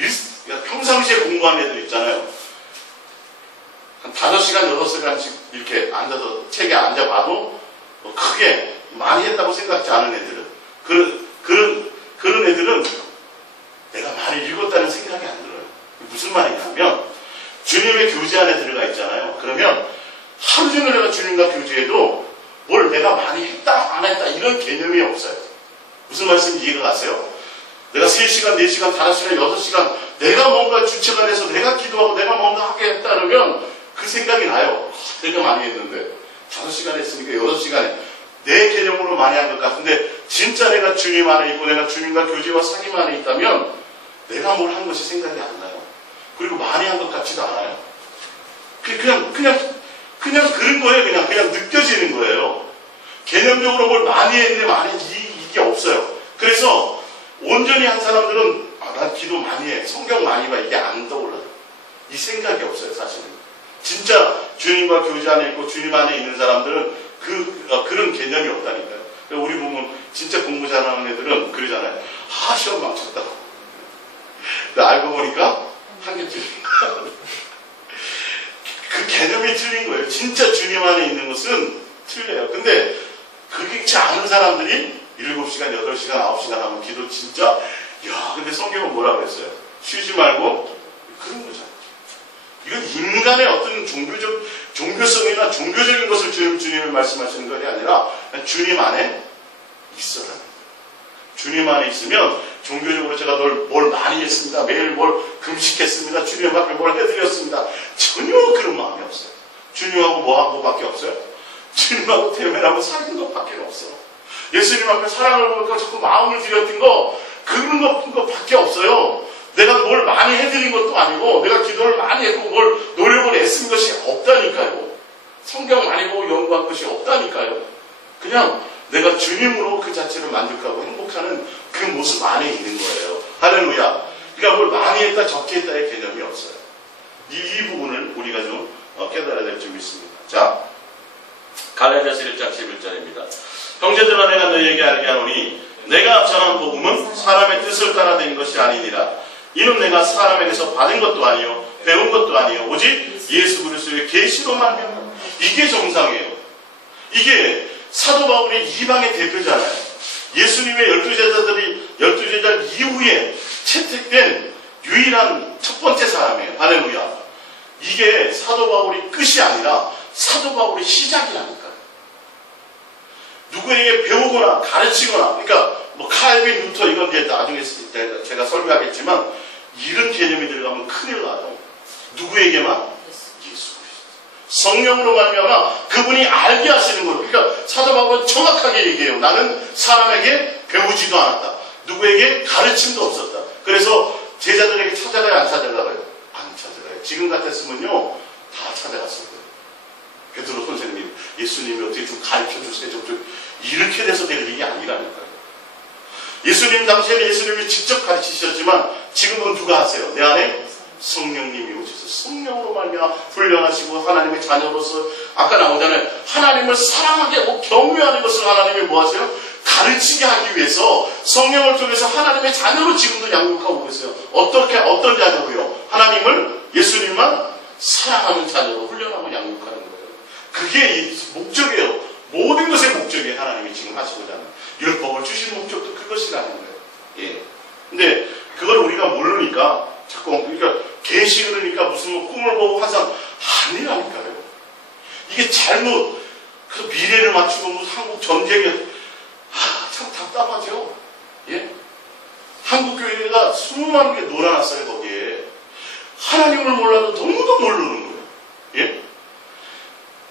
평상시에 공부하는 애들 있잖아요. 한 5시간, 6시간씩 이렇게 앉아서 책에 앉아봐도 크게 많이 했다고 생각지 않은 애들은 그런 애들은 내가 많이 읽었다는 생각이 안 들어요. 무슨 말이냐면 주님의 교제 안에 들어가 있잖아요. 그러면 하루 종일 내가 주님과 교제해도 뭘 내가 많이 했다 안 했다 이런 개념이 없어요. 무슨 말씀인지 이해가 가세요? 내가 3시간, 4시간, 5시간, 6시간 내가 뭔가 주체가 돼서 내가 기도하고 내가 뭔가 하게 했다 그러면 그 생각이 나요. 내가 많이 했는데 5시간 했으니까 6시간에 내 개념으로 많이 한 것 같은데 진짜 내가 주님 안에 있고 내가 주님과 교제와 사귐 안에 있다면 내가 뭘 한 것이 생각이 안 나요. 그리고 많이 한 것 같지도 않아요. 그냥 그런 거예요. 그냥 느껴지는 거예요. 개념적으로 뭘 많이 했는데 이게 없어요. 그래서 온전히 한 사람들은 난 기도 많이 해, 성경 많이 봐, 이게 안 떠올라요. 이 생각이 없어요. 사실은 진짜 주님과 교제 안에 있고 주님 안에 있는 사람들은 그런 개념이 없다니까요. 우리 보면 진짜 공부 잘하는 애들은 그러잖아요. 시험 망쳤다고. 근데 알고 보니까 한 개 틀린 거예요. 그 개념이 틀린 거예요. 진짜 주님 안에 있는 것은 틀려요. 근데 그렇지 않은 사람들이 7시간, 8시간, 9시간 하면 기도 진짜 근데 성경은 뭐라고 했어요? 쉬지 말고 그런 거잖아요. 이건 인간의 어떤 종교성이나 종교적인 것을 주님이 말씀하시는 것이 아니라 주님 안에 있어라. 주님 안에 있으면 종교적으로 제가 뭘 많이 했습니다. 매일 뭘 금식했습니다. 주님 앞에 뭘 해드렸습니다. 전혀 그런 마음이 없어요. 주님하고 뭐 한 것밖에 없어요? 주님하고 대면하고 사귄 것밖에 없어요. 예수님 앞에 사랑을 보니까 자꾸 마음을 드렸던 그런 것밖에 없어요. 내가 뭘 많이 해드린 것도 아니고 내가 기도를 많이 했고 뭘 노력을 애쓴 것이 없다니까요. 성경 많이 보고 연구한 것이 없다니까요. 그냥 내가 주님으로 그 자체를 만족하고 행복하는 그 모습 안에 있는 거예요. 할렐루야. 그러니까 뭘 많이 했다 적게 했다의 개념이 없어요. 이 부분을 우리가 좀 깨달아야 될 점이 있습니다. 자, 갈라디아서 1장 11절입니다. 형제들아 내가 너희에게 알게 하노니 내가 전한 복음은 사람의 뜻을 따라 된 것이 아니니라. 이는 내가 사람에게서 받은 것도 아니요 배운 것도 아니요 오직 예수 그리스도의 계시로만 믿는. 이게 정상이에요. 이게 사도 바울이 이방의 대표잖아요. 예수님의 12제자 이후에 채택된 유일한 첫 번째 사람이에요. 할렐루야. 이게 사도 바울이 끝이 아니라 사도 바울의 시작이라니까. 누구에게 배우거나 가르치거나, 그러니까 칼빈, 루터 이건 이제 나중에 제가 설교하겠지만 이런 개념이 들어가면 큰일 나요. 누구에게만? 예수 그리스도. 성령으로 말미암아 그분이 알게 하시는 거예요. 그러니까 사도 바울은 정확하게 얘기해요. 나는 사람에게 배우지도 않았다. 누구에게 가르침도 없었다. 그래서 제자들에게 찾아가요, 안 찾아가요? 안 찾아가요. 지금 같았으면요 다 찾아갔을 거예요. 베드로 선생님, 예수님이 어떻게 좀 가르쳐 주세요. 좀 이렇게 돼서 될 일이 아니라니까요. 예수님 당시에는 예수님이 직접 가르치셨지만 지금은 누가 하세요? 내 안에 성령님이 오셔서 성령으로 말미암아 훈련하시고 하나님의 자녀로서 아까 나오잖아요. 하나님을 사랑하게 하고 경외하는 것을 하나님이 뭐 하세요? 가르치게 하기 위해서 성령을 통해서 하나님의 자녀로 지금도 양육하고 계세요. 어떤 자녀로요? 하나님을 예수님만 사랑하는 자녀로 훈련하고 양육하는 거예요. 그게 목적이에요. 모든 것의 목적이 하나님이 지금 하시고자 하는 율법을 주신 목적도 그것이라는 거예요. 예. 근데 그걸 우리가 모르니까 자꾸 그러니까 계시 그러니까 무슨 뭐 꿈을 보고 환상 아니라니까요. 이게 잘못 그 미래를 맞추고 무슨 한국 전쟁에 참 답답하죠. 예? 한국 교회가 수많은 게 놀아놨어요. 거기에 하나님을 몰라도 너무도 모르는 거예요. 예?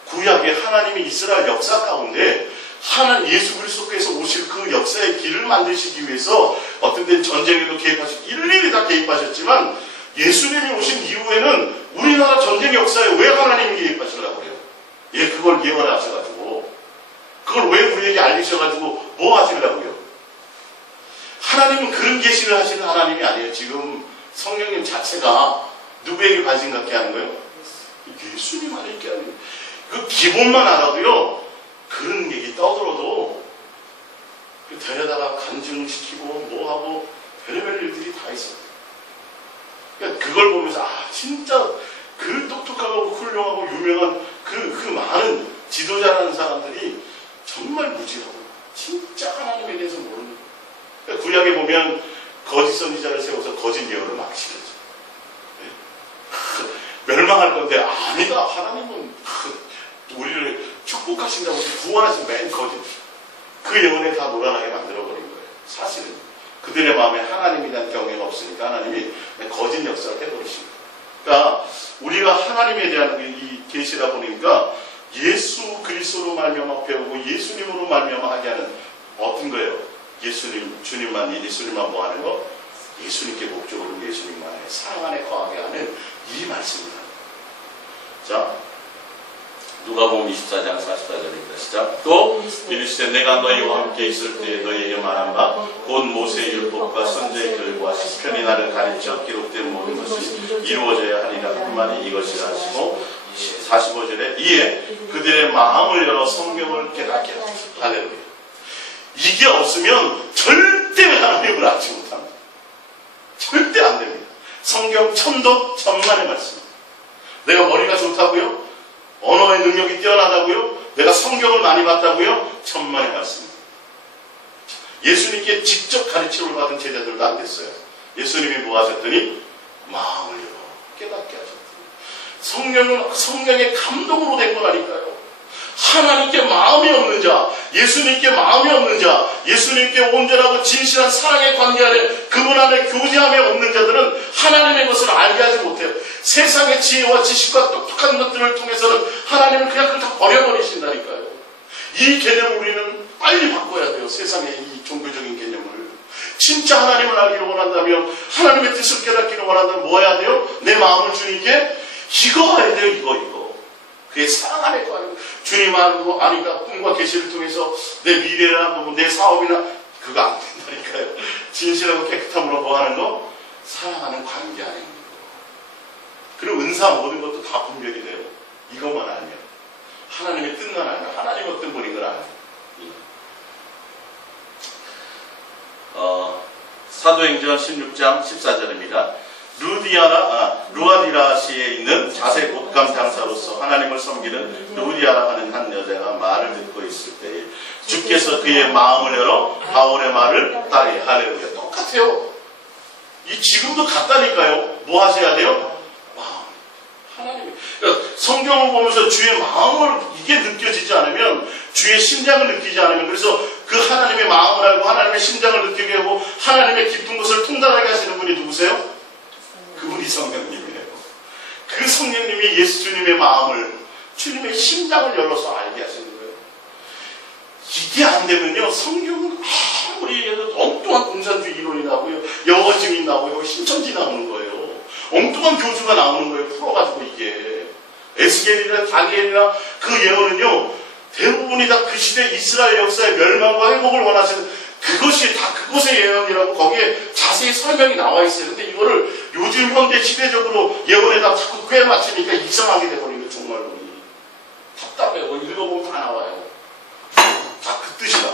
구약에 하나님이 이스라엘 역사 가운데 하나님 예수 그리스도께서 오실 그 역사의 길을 만드시기 위해서 어떤 때는 전쟁에도 개입하시고 일일이 다 개입하셨지만 예수님이 오신 이후에는 우리나라 전쟁 역사에 왜 하나님이 개입하시려고 그래요? 예, 그걸 예언하셔가지고 그걸 왜 우리에게 알리셔가지고 뭐 하시려고요? 하나님은 그런 계시를 하시는 하나님이 아니에요. 지금 성령님 자체가 누구에게 관심 갖게 하는 거예요? 예수님 안에 있게 하는 거예요. 그 기본만 알아도요, 그런 얘기 떠들어도 데려다가 간증시키고 뭐하고 별의별 일들이 다 있어요. 그러니까 그걸 보면서 진짜 그 똑똑하고 훌륭하고 유명한 그 많은 지도자라는 사람들이 정말 무지하고 진짜 하나님에 대해서 모르는 거예요. 그러니까 구약에 보면 거짓 선지자를 세워서 거짓 예언을 막 시켰죠. 멸망할 건데 아니다. 하나님은 우리를 축복하신다고 구원하신 맨 거짓. 그 예언에 다 놀아나게 만들어버린 거예요. 사실은 그들의 마음에 하나님에 대한 경외가 없으니까 하나님이 거짓 역사를 해버리신 거예요. 그러니까 우리가 하나님에 대한 이 계시다 보니까 예수 그리스도로 말미암아 배우고 예수님으로 말미암아 하게 하는 어떤 거예요? 예수님, 주님만, 예수님만 뭐 하는 거? 예수님께 목적으로 예수님만의 사랑 안에 거하게 하는 이 말씀입니다. 자, 누가복음 24장 44절입니다. 시작. 또 이르시되 내가 너희와 함께 있을 때 너희에게 말한 바 곧 모세의 율법과 선지의 글과 시편이 나를 가르쳐 기록된 모든 것이 이루어져야 하리라 한 말이 이것이라 하시고 45절에 이에 그들의 마음을 열어 성경을 깨닫게 하소서. 할렐루야. 이게 없으면 절대 하나님을 알지 못합니다. 절대 안 됩니다. 성경 천도 천만의 말씀. 내가 머리가 좋다고요? 언어의 능력이 뛰어나다고요? 내가 성경을 많이 봤다고요? 천만의 말씀입니다. 예수님께 직접 가르침을 받은 제자들도 안 됐어요. 예수님이 뭐 하셨더니 마음을 열어 깨닫게 하셨더니 성령의 감동으로 된 거라니까요. 하나님께 마음이 없는 자, 예수님께 마음이 없는 자, 예수님께 온전하고 진실한 사랑의 관계 안에 그분 안에 교제함이 없는 자들은 하나님의 것을 알게 하지 못해요. 세상의 지혜와 지식과 똑똑한 것들을 통해서는 하나님을 그냥 그걸 다 버려버리신다니까요. 이 개념을 우리는 빨리 바꿔야 돼요. 세상의 이 종교적인 개념을. 진짜 하나님을 알기를 원한다면, 하나님의 뜻을 깨닫기를 원한다면 뭐 해야 돼요? 내 마음을 주님께 이거 해야 돼요. 이거. 그게 사랑 안에 거하는 거예요. 주님 알고 아니까 꿈과 계시를 통해서 내 미래나 내 사업이나 그거 안 된다니까요. 진실하고 깨끗함으로 뭐 하는 거? 사랑하는 관계 안에 있는 거. 그리고 은사 모든 것도 다 분별이 돼요. 이것만 알면. 하나님의 뜻만 알면. 하나님 어떤 분인 걸 알면. 사도행전 16장 14절입니다. 루아디라시에 있는 자색 옷감 장사로서 하나님을 섬기는 루디아라 하는 한 여자가 말을 듣고 있을 때에 주께서 그의 마음을 열어 바울의 말을 따르게 하려고요. 똑같아요. 이 지금도 같다니까요. 뭐 하셔야 돼요? 마음. 하나님. 그러니까 성경을 보면서 주의 마음을 이게 느껴지지 않으면, 주의 심장을 느끼지 않으면, 그래서 그 하나님의 마음을 알고 하나님의 심장을 느끼게 하고 하나님의 깊은 것을 통달하게 하시는 분이 누구세요? 그분이 성령님이에요. 그 성령님이 예수 주님의 마음을, 주님의 심장을 열어서 알게 하시는 거예요. 이게 안 되면요, 성경은 아무리 해도 엉뚱한 공산주의 이론이 나오고요, 여호 증인 나오고요, 신천지 나오는 거예요. 엉뚱한 교주가 나오는 거예요. 풀어가지고 이게. 에스겔이나 다니엘이나 그 예언은요, 대부분이 다 그 시대 이스라엘 역사의 멸망과 회복을 원하시는, 그것이 다 그곳의 예언이라고 거기에 자세히 설명이 나와 있어요. 근데 이거를 요즘 현대 시대적으로 예언에다 자꾸 꿰 맞추니까 이상하게 돼버리는 정말로. 답답해요. 읽어보면 다 나와요. 다 그 뜻이다.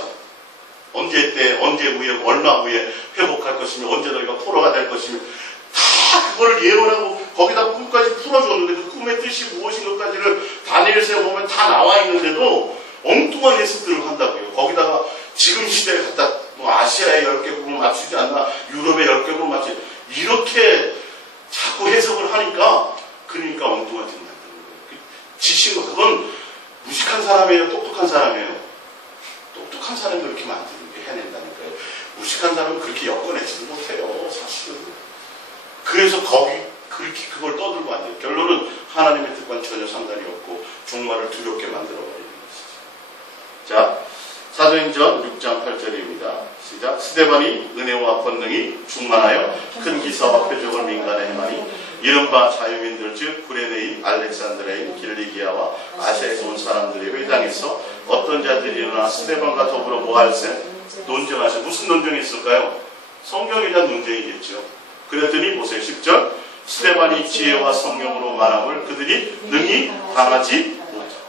언제 때, 언제 후에, 얼마 후에 회복할 것이며, 언제 너희가 포로가 될 것이며, 다 그거를 예언하고 거기다 꿈까지 풀어줬는데 그 꿈의 뜻이 무엇인 것까지를 다니엘서에 보면 다 나와 있는데도 엉뚱한 해석들을 한다고요. 거기다가 지금 시대에 갖다 뭐 아시아의 10개국을 맞추지 않나, 유럽의 10개국을 맞추지, 이렇게 자꾸 해석을 하니까 그러니까 엉뚱한 짓을 만드는 거예요. 지식은 그건 무식한 사람이에요? 똑똑한 사람이에요? 똑똑한 사람이 그렇게 만드는 게 해낸다니까요. 무식한 사람은 그렇게 엮어내지도 못해요, 사실은. 그래서 그렇게 그걸 떠들고 앉아요. 결론은 하나님의 뜻과는 전혀 상관이 없고 종말을 두렵게 만들어버리는 것이죠. 자, 사도행전 6장 8절입니다. 시작. 스데반이 은혜와 권능이 충만하여 큰 기사와 표적을 민간에 행하니 이른바 자유민들 즉 구레네인, 알렉산드레인, 길리기아와 아시아에서 온 사람들의 회당에서 어떤 자들이 일어나 스데반과 더불어 뭐할세? 논쟁하셔. 무슨 논쟁이 있을까요? 성경에 대한 논쟁이겠죠. 그랬더니 보세요. 10절. 스데반이 지혜와 성령으로 말함을 그들이 능히 당하지 못하고.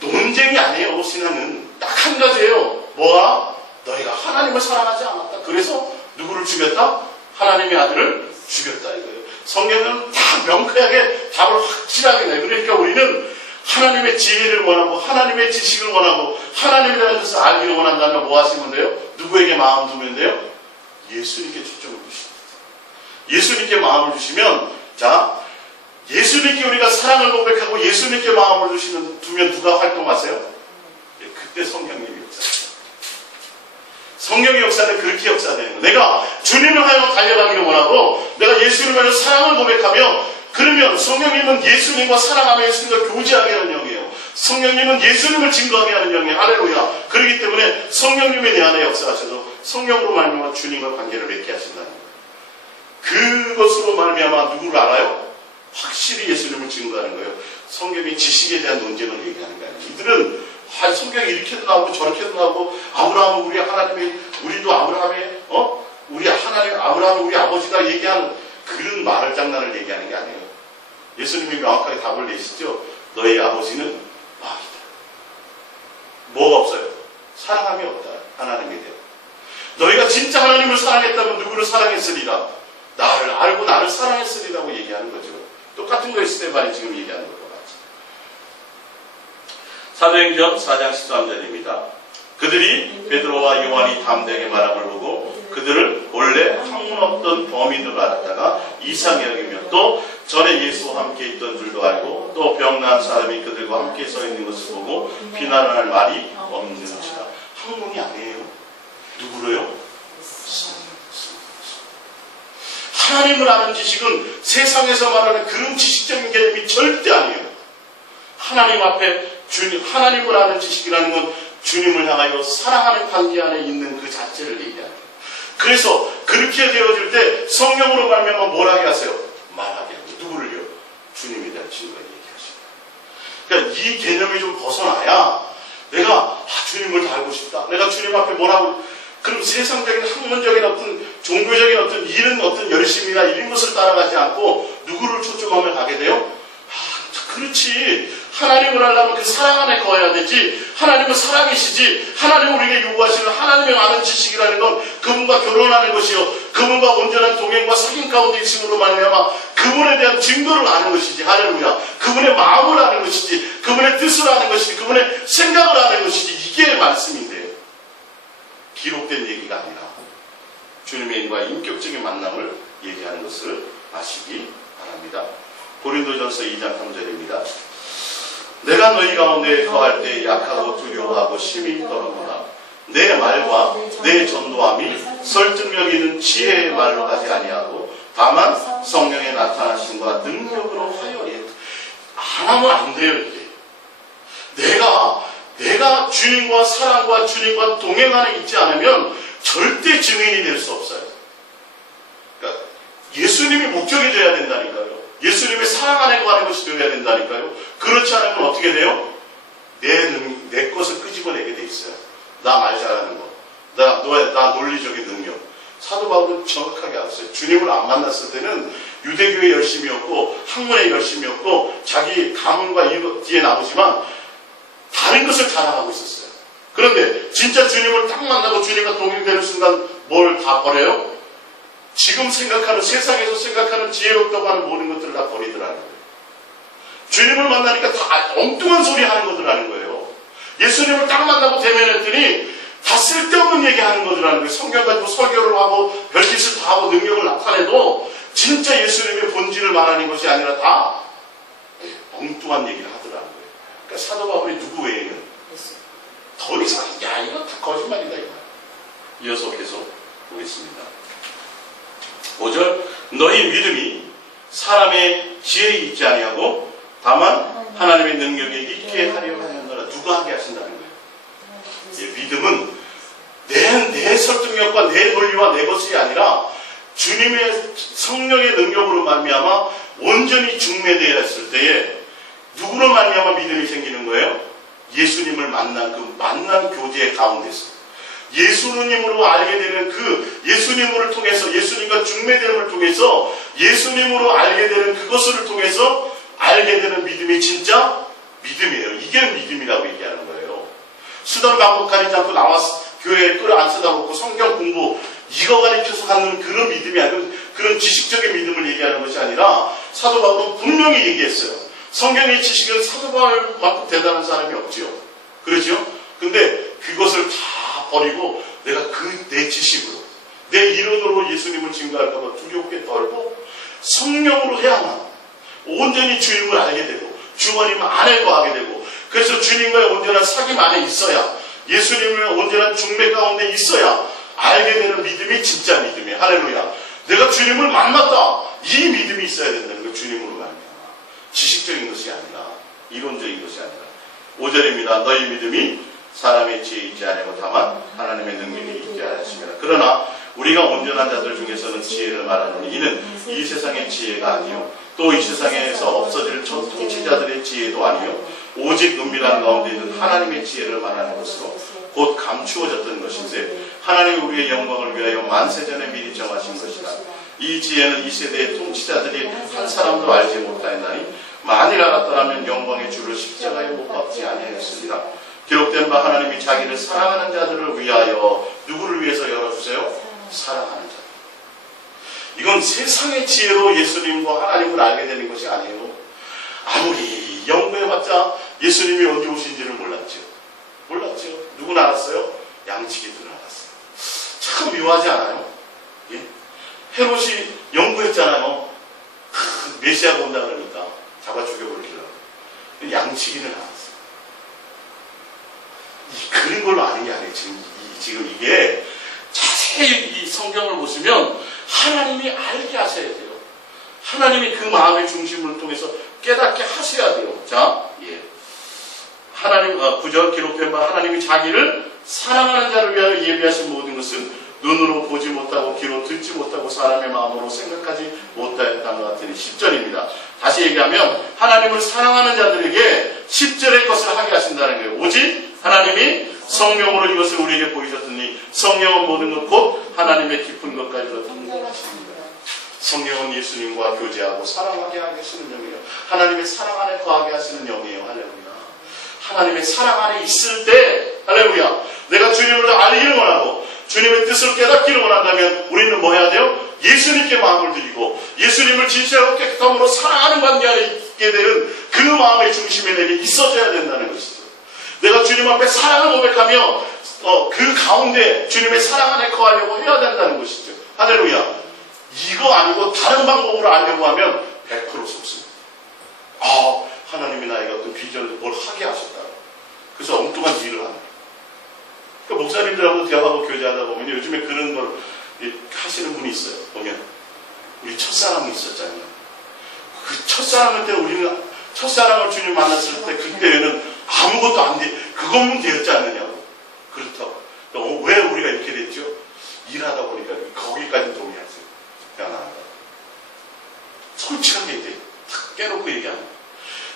논쟁이 아니에요. 신앙은 딱 한 가지예요. 뭐야? 너희가 하나님을 사랑하지 않았다. 그래서 누구를 죽였다? 하나님의 아들을 죽였다 이거예요. 성경은 다 명쾌하게 답을 확실하게 내요. 그러니까 우리는 하나님의 지혜를 원하고 하나님의 지식을 원하고 하나님에 대한 것을 알기를 원한다면 뭐 하시면 돼요? 누구에게 마음 두면 돼요? 예수님께 초점을 두십니다. 예수님께 마음을 주시면, 자, 예수님께 우리가 사랑을 고백하고 예수님께 마음을 두면 누가 활동하세요? 그때 성령님이 역사해요. 성령의 역사는 그렇게 역사되는 거예요. 내가 주님을 하여 달려가기를 원하고 내가 예수님을 하여 사랑을 고백하며, 그러면 성령님은 예수님과 사랑하며 예수님과 교제하게 하는 영이에요. 성령님은 예수님을 증거하게 하는 영이에요. 할렐루야. 그렇기 때문에 성령님이 내 안에 역사하셔서 성령으로 말미암아 주님과 관계를 맺게 하신다는 거예요. 그것으로 말미암아 누구를 알아요? 확실히 예수님을 증거하는 거예요. 성경이 지식에 대한 논쟁을 얘기하는 게 아니에요. 이들은 성경이 이렇게도 나오고 저렇게도 나오고, 아브라함은 우리 하나님의, 우리도 아브라함의, 우리 하나님, 아브라함은 우리 아버지다 얘기하는 그런 말을 장난을 얘기하는 게 아니에요. 예수님이 명확하게 답을 내시죠. 너희 아버지는 마귀다. 뭐가 없어요? 사랑함이 없다. 하나님에 대해. 너희가 진짜 하나님을 사랑했다면 누구를 사랑했으리라? 나를 알고 나를 사랑했으리라고 얘기하는 거죠. 똑같은 거예요. 스데반이 지금 얘기하는 것과 같이. 사도행전 4장 13절입니다. 그들이 베드로와 요한이 담대하게 말함을 보고 그들을 원래 학문 없던 범인으로 알았다가 이상히 여기며 또 전에 예수와 함께 있던 줄도 알고 또 병난 사람이 그들과 함께 서 있는 것을 보고 비난할 말이 없는지라. 학문이 아니에요. 누구로요? 하나님을 아는 지식은 세상에서 말하는 그런 지식적인 개념이 절대 아니에요. 하나님 앞에 하나님을 아는 지식이라는 건 주님을 향하여 사랑하는 관계 안에 있는 그 자체를 얘기하는 거예요. 그래서 그렇게 되어질 때 성령으로 말미암아 뭘 하게 하세요? 말하게 하고. 누구를요? 주님에 대한 증거를 얘기하시고. 그러니까 이 개념이 좀 벗어나야 내가 주님을 다 알고 싶다. 내가 주님 앞에 뭐라고, 그럼 세상적인 학문적인 어떤 종교적인 어떤 이런 어떤 열심이나 이런 것을 따라가지 않고 누구를 초점하며 가게 돼요? 그렇지. 하나님을 알려면 그 사랑 안에 거해야 되지. 하나님은 사랑이시지. 하나님은 우리에게 요구하시는 하나님의 아는 지식이라는 건 그분과 결혼하는 것이요, 그분과 온전한 동행과 사귐 가운데 있음으로 말미암아 그분에 대한 증거를 아는 것이지. 할렐루야. 그분의 마음을 아는 것이지. 그분의 뜻을 아는 것이지. 그분의 생각을 아는 것이지. 이게 말씀인데 기록된 얘기가 아니라 주님과 인격적인 만남을 얘기하는 것을 아시기 바랍니다. 고린도전서 2장 3절입니다. 내가 너희 가운데 거할 때 약하고 두려워하고 심히 떨어보나 내 말과 내 전도함이 설득력 있는 지혜의 말로 하지 아니하고 다만 성령의 나타나심과 능력으로 하여리. 안 하면 안 돼요. 이게 내가 주님과 사랑과 주님과 동행하는 있지 않으면 절대 증인이 될 수 없어요. 그러니까 예수님이 목적이 되어야 된다니까요. 예수님의 사랑 안에 거하는 것이 되어야 된다니까요. 그렇지 않으면 어떻게 돼요? 내 것을 끄집어내게 돼 있어요. 나 말 잘하는 거, 나 논리적인 능력. 사도 바울은 정확하게 알았어요. 주님을 안 만났을 때는 유대교에 열심이었고 학문에 열심이었고 자기 가문과 뒤에 나오지만 다른 것을 자랑하고 있었어요. 그런데 진짜 주님을 딱 만나고 주님과 동행되는 순간 뭘 다 버려요? 지금 생각하는, 세상에서 생각하는 지혜롭다고 하는 모든 것들을 다 버리더라는 거예요. 주님을 만나니까 다 엉뚱한 소리 하는 것들하는 거예요. 예수님을 딱 만나고 대면했더니 다 쓸데없는 얘기 하는 것들하는 거예요. 성경 가지고 설교를 하고 별짓을 다 하고 능력을 나타내도 진짜 예수님의 본질을 말하는 것이 아니라 다 엉뚱한 얘기를 하더라는 거예요. 그러니까 사도 바울이 누구 외에는 더 이상 이거 다 거짓말이다 이거. 이어서 계속 보겠습니다. 5절 너희 믿음이 사람의 지혜에 있지 아니하고 다만 하나님의 능력에 있게 하려 하였노라. 누가 하게 하신다는 거예요. 믿음은 내 설득력과 내 논리와 내 것이 아니라 주님의 성령의 능력으로 말미암아 온전히 중매되었을 때에 누구로 말미암아 믿음이 생기는 거예요? 예수님을 만난 그 만난 교제 가운데서 예수님으로 알게 되는 그 예수님을 통해서 예수님과 중매됨을 통해서 예수님으로 알게 되는 그것을 통해서 알게 되는 믿음이 진짜 믿음이에요. 이게 믿음이라고 얘기하는 거예요. 수단 방법 가리지 않고 나와서 교회에 끌어안쓰다 놓고 성경 공부 이거 가리켜서 갖는 그런 믿음이 아니라 그런 지식적인 믿음을 얘기하는 것이 아니라 사도 바울은 분명히 얘기했어요. 성경의 지식은 사도 바울만큼 대단한 사람이 없지요. 그렇죠? 근데 그것을 다 버리고 내가 내 지식으로 내 이론으로 예수님을 증거할까 봐 두렵게 떨고 성령으로 해야만 온전히 주님을 알게 되고 주님 안에 거하게 되고 그래서 주님과의 온전한 사귐 안에 있어야 예수님의 온전한 중매 가운데 있어야 알게 되는 믿음이 진짜 믿음이에요. 할렐루야. 내가 주님을 만났다. 이 믿음이 있어야 된다는 거예요. 주님으로 말미암아. 지식적인 것이 아니라 이론적인 것이 아니라 5절입니다. 너희 믿음이 사람의 지혜에 있지 아니하고 다만 하나님의 능력이 있지 않았습니다. 그러나 우리가 온전한 자들 중에서는 지혜를 말하노니 이는 이 세상의 지혜가 아니요 또 이 세상에서 없어질 통치자들의 지혜도 아니요 오직 은밀한 가운데 있는 하나님의 지혜를 말하는 것으로 곧 감추어졌던 것인데 하나님이 우리의 영광을 위하여 만세전에 미리 정하신 것이라. 이 지혜는 이 세대의 통치자들이 한 사람도 알지 못하였나니 만일 알았더라면 영광의 주를 십자가에 못 박지 아니하였습니다. 기록된 바 하나님이 자기를 사랑하는 자들을 위하여 누구를 위해서 열어주세요? 사랑하는 자들. 이건 세상의 지혜로 예수님과 하나님을 알게 되는 것이 아니에요. 아무리 연구해봤자 예수님이 언제 오신지를 몰랐죠. 누군 알았어요? 양치기들은 알았어요. 참 묘하지 않아요? 예? 헤롯이 연구했잖아요. 메시아가 온다 그러니까 잡아 죽여버리려고. 양치기는 알았어요. 그런 걸로 아는 게 아니에요. 지금 이게 자세히 이 성경을 보시면 하나님이 알게 하셔야 돼요. 하나님이 그 마음의 중심을 통해서 깨닫게 하셔야 돼요. 자, 예. 하나님, 9절 기록된 바 하나님이 자기를 사랑하는 자를 위하여 예비하신 모든 것은 눈으로 보지 못하고 귀로 듣지 못하고 사람의 마음으로 생각하지 못하였다는 것 같으니 10절입니다. 다시 얘기하면 하나님을 사랑하는 자들에게 10절의 것을 하게 하신다는 거예요. 오직 하나님이 성령으로 이것을 우리에게 보이셨으니 성령은 모든 것 곧 하나님의 깊은 것까지도 통달하십니다. 성령은 예수님과 교제하고 사랑하게 하시는 영이에요. 하나님의 사랑 안에 거하게 하시는 영이에요. 할렐루야. 하나님의 사랑 안에 있을 때 할렐루야. 내가 주님을 더 알기를 원하고 주님의 뜻을 깨닫기를 원한다면 우리는 뭐 해야 돼요? 예수님께 마음을 드리고 예수님을 진실하고 깨끗함으로 사랑하는 관계 안에 있게 되는 그 마음의 중심에 내게 있어져야 된다는 것이죠. 내가 주님 앞에 사랑을 고백하며 그 가운데 주님의 사랑 안에 거하려고 해야 된다는 것이죠. 할렐루야. 이거 아니고 다른 방법으로 알려고 하면 100% 속습니다. 하나님이 나에게 어떤 비전을 뭘 하게 하셨다. 그래서 엉뚱한 일을 하는 거예요. 그러니까 목사님들하고 대화하고 교제하다 보면 요즘에 그런 걸 하시는 분이 있어요. 보면 우리 첫사랑이 있었잖아요. 그 첫사랑일 때 우리는 첫사랑을 주님 만났을 때 그때는 아무것도 안 돼. 그것만 되었지 않느냐고. 그렇다고. 왜 우리가 이렇게 됐죠? 일하다 보니까 거기까지 동의하세요. 미안하다. 솔직하게 이제 탁 깨놓고 얘기하는 거예요.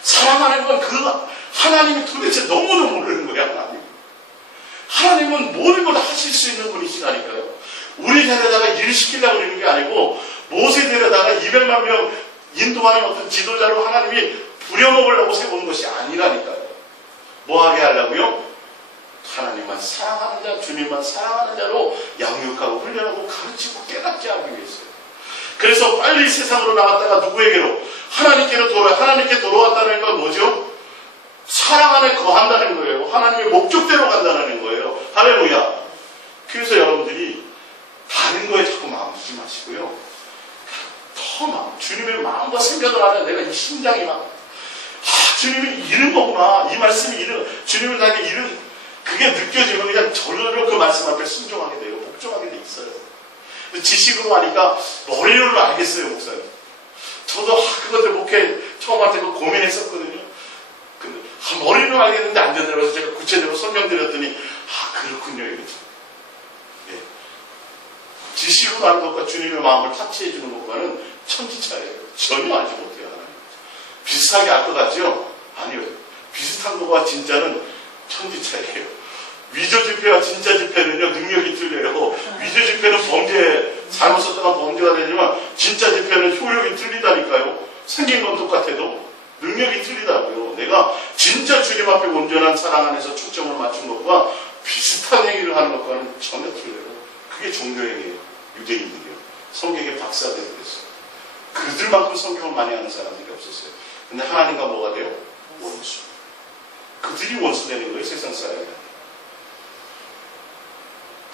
사랑하는 건 그 하나님이 도대체 너무도 모르는 거야. 하나님은 모든 걸 하실 수 있는 분이시라니까요. 우리 데려다가 일을 시키려고 그러는 게 아니고 모세 데려다가 200만 명 인도하는 어떤 지도자로 하나님이 부려먹으려고 세우는 것이 아니라니까요. 뭐하게 하려고요? 하나님만 사랑하는 자, 주님만 사랑하는 자로 양육하고 훈련하고 가르치고 깨닫게 하기 위해서요. 그래서 빨리 세상으로 나갔다가 누구에게로? 하나님께 돌아왔다는 건 뭐죠? 사랑 안에 거한다는 거예요. 하나님의 목적대로 간다는 거예요. 할렐루야. 그래서 여러분들이 다른 거에 자꾸 마음 두지 마시고요. 주님의 마음과 생각을 하면 내가 이 심장이 막 주님이 이런 거구나. 이 말씀이 주님을 나에게 그게 느껴지면 그냥 절로 그 말씀 앞에 순종하게 돼요. 복종하게 돼 있어요. 지식으로 하니까 머리로는 알겠어요, 목사님. 저도 그것들 목회 처음 할 때 고민했었거든요. 근데 머리로 알겠는데 안 된다고 해서 제가 구체적으로 설명드렸더니 그렇군요, 이거죠. 예. 지식으로 하는 것과 주님의 마음을 타치해주는 것과는 천지차이예요. 전혀 알지 못해요, 하나님. 비슷하게 알 것 같죠? 아니요. 비슷한 것과 진짜는 천지차이예요. 위조 지폐와 진짜 지폐는요, 능력이 틀려요. 위조 지폐는 잘못 썼다가 범죄가 되지만, 진짜 지폐는 효력이 틀리다니까요. 생긴 건 똑같아도 능력이 틀리다고요. 내가 진짜 주님 앞에 온전한 사랑 안에서 초점을 맞춘 것과 비슷한 행위를 하는 것과는 전혀 틀려요. 그게 종교행위예요. 유대인들이요. 성경의 박사들이 그랬어요. 그들만큼 성경을 많이 하는 사람들이 없었어요. 근데 하나님과 뭐가 돼요? 원수. 그들이 원수 되는 거예요, 세상 사람이.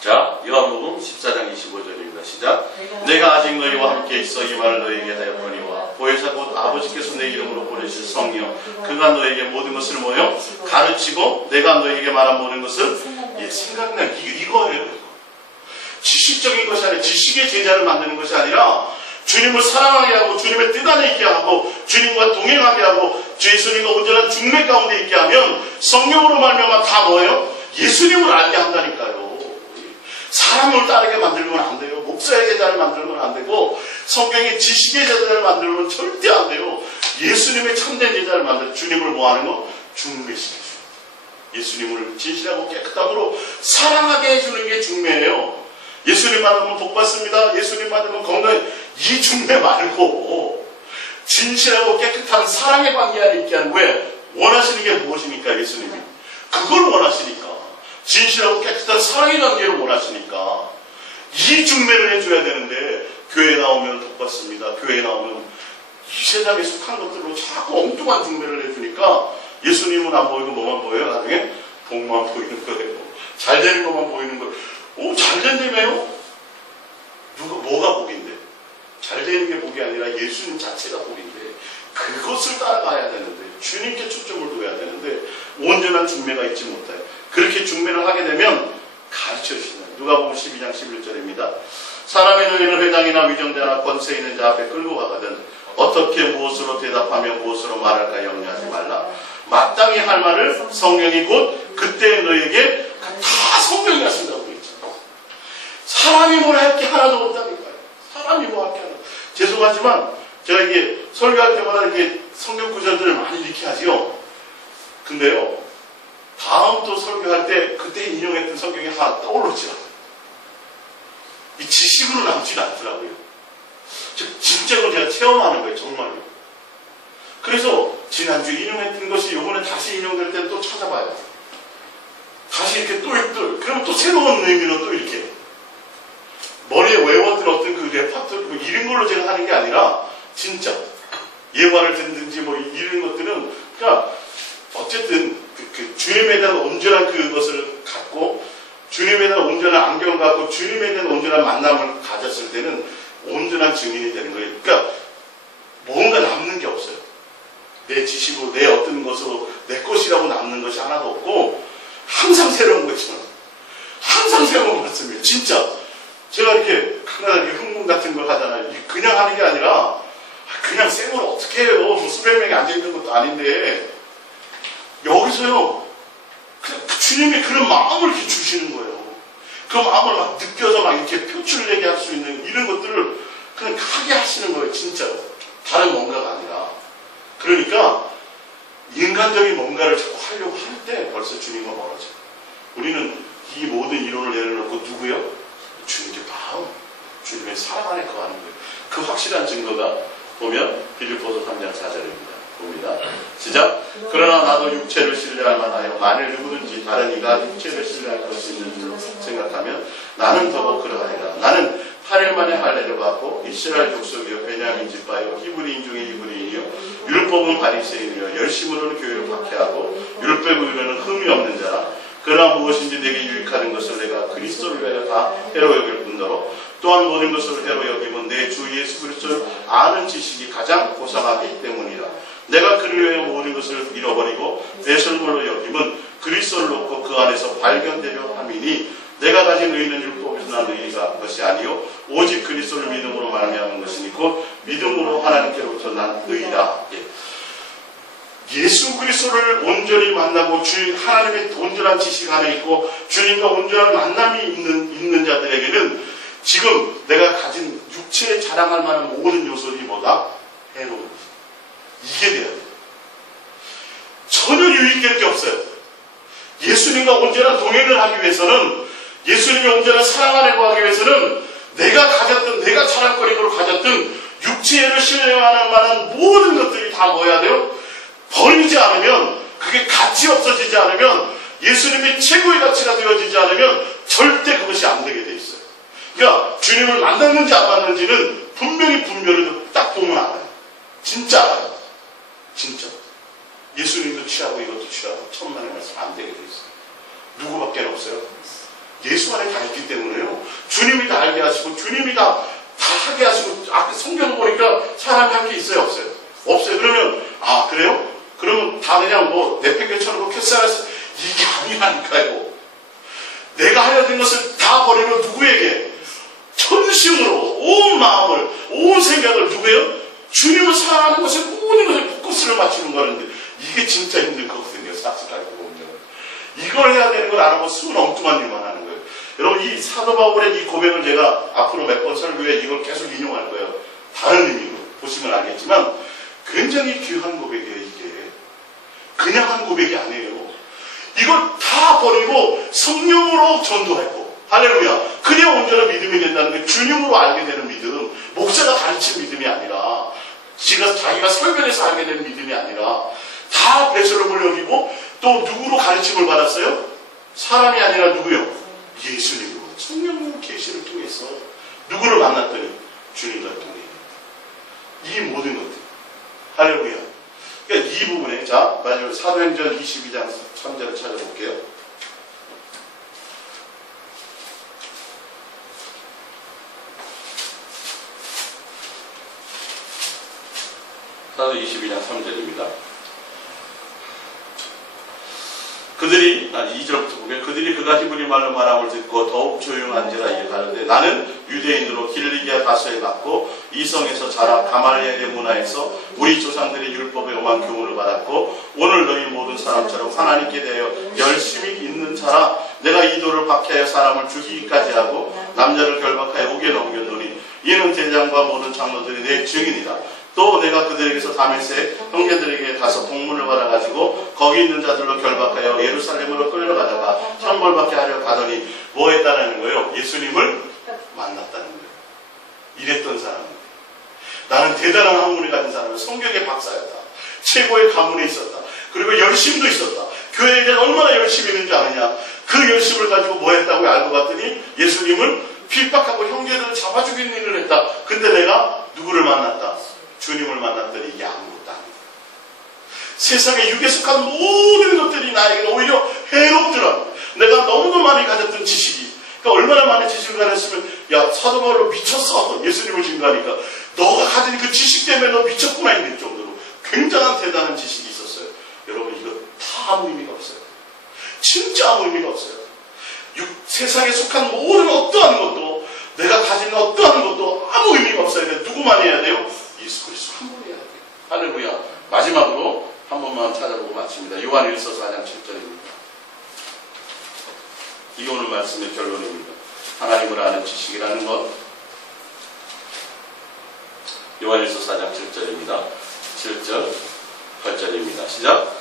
자, 요한복음 14장 25절입니다. 시작. 내가 아직 너희와 함께 있어 이 말을 너희에게 하였거니와 보혜사 곧 아버지께서 내 이름으로 보내실 성령 그가 너희에게 모든 것을 뭐요? 가르치고 내가 너희에게 말한 모든 것을 생각나. 이거예요. 지식적인 것이 아니라 지식의 제자를 만드는 것이 아니라 주님을 사랑하게 하고 주님의 뜻 안에 있게 하고 주님과 동행하게 하고 예수님과 온전한 중매 가운데 있게 하면 성령으로 말미암아 다 뭐예요? 예수님을 알게 한다니까요. 사람을 따르게 만들면 안 돼요. 목사의 제자를 만들면 안 되고 성경의 지식의 제자를 만들면 절대 안 돼요. 예수님의 참된 제자를 만들어 주님을 뭐하는 거? 중매시켜줘요. 예수님을 진실하고 깨끗함으로 사랑하게 해주는 게 중매예요. 예수님 만나면 복 받습니다. 예수님 만나면 건강해. 이 중매 말고 진실하고 깨끗한 사랑의 관계 안에 있게 하는 왜? 원하시는 게 무엇입니까? 예수님이 그걸 원하시니까. 진실하고 깨끗한 사랑의 관계를 원하시니까 이 중매를 해줘야 되는데 교회 나오면 복 받습니다. 교회 나오면 이 세상에 속한 것들로 자꾸 엉뚱한 중매를 해주니까 예수님은 안 보이고 뭐만 보여요? 나중에 복만 보이는 거예요. 잘 되는 것만 보이는 거예요. 잘 된다며요? 뭐가 복인데? 잘 되는 게 복이 아니라 예수님 자체가 복인데 그것을 따라가야 되는데 주님께 초점을 둬야 되는데 온전한 중매가 있지 못해요. 그렇게 중매를 하게 되면 가르쳐 주신다. 누가복음 12장 11절입니다. 사람의 너희는 회당이나 위정자나 권세 있는 자 앞에 끌고 가거든 어떻게 무엇으로 대답하며 무엇으로 말할까 염려하지 말라. 마땅히 할 말을 성령이 곧 그때 너희에게 다 성령이 하신다고 그랬잖아요. 사람이 뭘 할 게 하나도 없다니까요. 사람이 뭐 할 게 하나도. 죄송하지만 제가 이게 설교할 때마다 이렇게 성경 구절들을 많이 이렇게 하지요. 근데요. 다음 또 설교할 때 그때 인용했던 성경이 하나 떠오르지 않아요. 이 지식으로 남지 않더라고요. 진짜로 제가 체험하는 거예요. 정말로. 그래서 지난주에 인용했던 것이 이번에 다시 인용될 때는 또 찾아봐요. 다시 이렇게 또 그러면 또 새로운 의미로 또 이렇게 머리에 외웠던 어떤 그 레파토리 이런 걸로 제가 하는 게 아니라 진짜 예화를 듣든지 뭐 이런 것들은 그러니까 어쨌든 그 주님에 대한 온전한 그것을 갖고 주님에 대한 온전한 안경을 갖고 주님에 대한 온전한 만남을 가졌을 때는 온전한 증인이 되는 거예요. 그러니까 뭔가 남는 게 없어요. 내 지식으로 내 어떤 것으로 내 것이라고 남는 것이 하나도 없고 항상 새로운 거죠. 항상 새로운 말씀이에요. 진짜 제가 이렇게 하나 이렇게 흥분 같은 걸 하잖아요. 그냥 하는 게 아니라 그냥 생으로 어떻게 해요. 뭐 수백 명이 앉아있는 것도 아닌데 여기서요 주님이 그런 마음을 이렇게 주시는 거예요. 그 마음을 막 느껴서 막 이렇게 표출되게 할 수 있는 이런 것들을 그냥 하게 하시는 거예요. 진짜로. 다른 뭔가가 아니라. 그러니까 인간적인 뭔가를 자꾸 하려고 할 때 벌써 주님과 멀어져요. 우리는 이 모든 이론을 내려놓고 누구요? 주님의 마음, 주님의 사랑 안에 거하는 거예요. 그 확실한 증거가 보면 빌립보서 3장 4절입니다. 봅니다. 시작. 그러나 나도 육체를 신뢰할 만하여 만일 누구든지 다른 이가 육체를 신뢰할 것이 있는 줄 생각하면 나는 더욱 그러하리라. 나는 8일 만에 할례를 받고 이스라엘 족속이요 베냐민 지파요 히브리인 중에 히브리인이요 율법은 바리새인이요 열심으로는 교회를 박해하고 율법으로는 흠이 없는 자라. 그러나 무엇인지 내게 유익하는 것을 내가 그리스도를 위하여 다 해로 여길 뿐더러 또한 모든 것을 해로 여기면 내 주 예수 그리스도를 아는 지식이 가장 고상하기 때문이라. 내가 그를 위하여 모든 것을 잃어버리고 배설물로 여기면 그리스도를 놓고 그 안에서 발견되려 함이니 내가 가진 의는 율법에서 난 의가 것이 아니요 오직 그리스도를 믿음으로 말미암은 것이니 곧 믿음으로 하나님께로부터 난 의다. 예수 그리스도를 온전히 만나고 하나님의 온전한 지식 안에 있고 주님과 온전한 만남이 있는 자들에게는 지금 내가 가진 육체에 자랑할 만한 모든 요소들이 뭐다? 해로운 이게 돼야 돼요. 전혀 유익될 게 없어요. 예수님과 온전한 동행을 하기 위해서는, 예수님의 온전한 사랑 안에 거하기 위해서는 내가 가졌던, 내가 자랑거리로 가졌던 육체를 신뢰할 만한 모든 것들이 다 뭐야 돼요? 버리지 않으면, 그게 가치 없어지지 않으면, 예수님의 최고의 가치가 되어지지 않으면 절대 그것이 안 되게 돼 있어요. 그러니까 주님을 만났는지 안 만났는지는 분명히 딱 보면 알아요. 진짜 알아요. 진짜. 예수님도 취하고 이것도 취하고 천만의 말씀 안 되게 돼 있어요. 누구밖에 없어요? 예수 안에 다 있기 때문에요. 주님이 다 알게 하시고 주님이 다 하게 하시고 앞에 성경 보니까 사람이 한 게 있어요? 없어요? 없어요. 그러면 아 그래요? 그러면 다 그냥 뭐 내팽개쳐놓고 캐스하면서 이게 아니라니까요. 내가 하려 된 것을 다 버리고 누구에게? 전심으로 온 마음을 온 생각을 누구예요? 주님을 사랑하는 것에 모든 것에 포커스를 맞추는 거는데 이게 진짜 힘든 거거든요. 싹싹하게 보면 이걸 해야 되는 걸 안 하고 수는 엉뚱한 일만 하는 거예요. 여러분 이 사도 바울의 이 고백을 제가 앞으로 몇 번 설교에 이걸 계속 인용할 거예요. 다른 의미로 보시면 알겠지만 굉장히 귀한 고백이에요. 이게 그냥 한 고백이 아니에요. 이걸 다 버리고 성령으로 전도했고 할렐루야. 그래야 온전한 믿음이 된다는 게 주님으로 알게 되는 믿음, 목사가 가르친 믿음이 아니라 자기가 설명해서 알게 되는 믿음이 아니라 다 배설물을 여기고 또 누구로 가르침을 받았어요? 사람이 아니라 누구요? 예수님으로 성령으로 계시를 통해서 누구를 만났더니 주님과 통해 이 모든 것들 할렐루야. 그러니까 이 부분에 자 마지막 사도행전 22장 3절을 찾아볼게요. 사도 22장 3절입니다. 그들이 2절부터 보면 그들이 그가 히브리 말로 말함을 듣고 더욱 조용한지라 이르가는데 나는 유대인으로 길리기아 다소에 갔고 이성에서 자라 가말리엘의 문화에서 우리 조상들의 율법에 엄한 교훈을 받았고 오늘 너희 모든 사람처럼 하나님께 대하여 열심히 있는 자라. 내가 이 돌을 박해하여 사람을 죽이기까지 하고 남자를 결박하여 옥에 넘겼노니 이는 대장과 모든 장로들이 내 증인이다. 또 내가 그들에게서 다메섹 형제들에게 가서 공문을 받아가지고 거기 있는 자들로 결박하여 예루살렘으로 끌려가다가 형벌받게 하려 가더니 뭐 했다는 거예요? 예수님을 만났다는 거예요. 이랬던 사람인데 나는 대단한 학문을 가진 사람이야. 성경의 박사였다. 최고의 가문에 있었다. 그리고 열심도 있었다. 교회에 대해 얼마나 열심히 있는지 아느냐. 그 열심을 가지고 뭐 했다고 알고 봤더니 예수님을 핍박하고 형제들을 잡아 죽이는 일을 했다. 근데 내가 누구를 만났다? 주님을 만났더니 이게 아무것도 아니다. 세상에 육에 속한 모든 것들이 나에게 오히려 해롭더라. 내가 너무도 많이 가졌던 지식이. 그러니까 얼마나 많은 지식을 가졌으면 야 사도 바울로 미쳤어. 예수님을 증거하니까. 너가 가진 그 지식 때문에 너 미쳤구나 이럴 정도로 굉장한 대단한 지식이 있었어요. 여러분 이거 다 아무 의미가 없어요. 진짜 아무 의미가 없어요. 세상에 속한 모든 어떠한 것도 내가 가진 어떠한 것도 아무 의미가 없어야 돼. 누구만 해야 돼요? 예수 그리스도 한 번 해야 돼요. 할렐루야. 마지막으로 한 번만 찾아보고 마칩니다. 요한일서 4장 7절입니다. 이게 오늘 말씀의 결론입니다. 하나님을 아는 지식이라는 것. 요한일서 4장 7절입니다. 7절 8절입니다. 시작.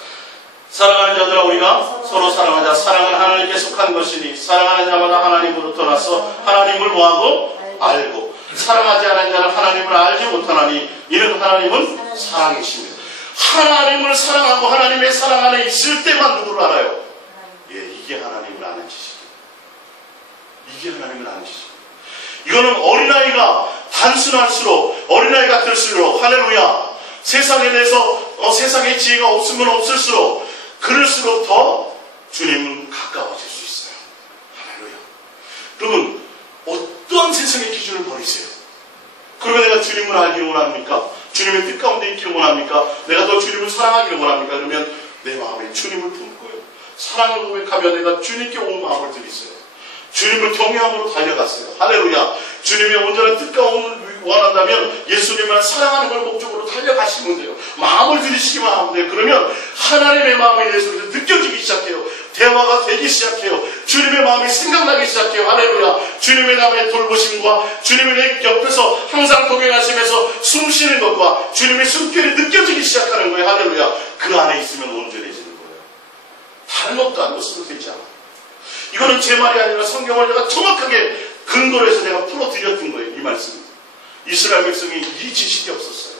사랑하는 자들아 우리가 서로 사랑하자. 사랑은 하나님께 속한 것이니 사랑하는 자마다 하나님으로부터 나서 하나님을 뭐하고? 알고. 사랑하지 않은 자는 하나님을 알지 못하나니 이는 하나님은 사랑이시며. 하나님을 사랑하고 하나님의 사랑 안에 있을 때만 누구를 알아요? 예, 이게 하나님을 아는 지식이에요. 이게 하나님을 아는 지식이에요. 이거는 어린아이가 단순할수록, 어린아이가 클수록, 할렐루야, 세상에 대해서 세상의 지혜가 없으면 없을수록 그럴수록 더 주님은 가까워질 수 있어요. 할렐루야. 그러면 어떠한 세상의 기준을 버리세요. 그러면 내가 주님을 알기를 원합니까? 주님의 뜻 가운데 있기를 원합니까? 내가 더 주님을 사랑하기를 원합니까? 그러면 내 마음에 주님을 품고요. 사랑을 고백하며 내가 주님께 온 마음을 드리세요. 주님을 경외함으로 달려갔어요. 할렐루야. 주님의 온전한 뜻 가운데 원한다면 예수님을 사랑하는 걸 목적으로 달려가시면 돼요. 마음을 들이시기만 하면 돼요. 그러면 하나님의 마음이 내 속에서 느껴지기 시작해요. 대화가 되기 시작해요. 주님의 마음이 생각나기 시작해요. 할렐루야. 주님의 나의 돌보심과 주님의 내 옆에서 항상 동행하시면서 숨쉬는 것과 주님의 숨결이 느껴지기 시작하는 거예요. 할렐루야. 그 안에 있으면 온전해지는 거예요. 다른 것도 안 것으로 되지 않아요. 이거는 제 말이 아니라 성경을 내가 정확하게 근거로 해서 내가 풀어드렸던 거예요. 이 말씀. 이스라엘 백성이 이 지식이 없었어요.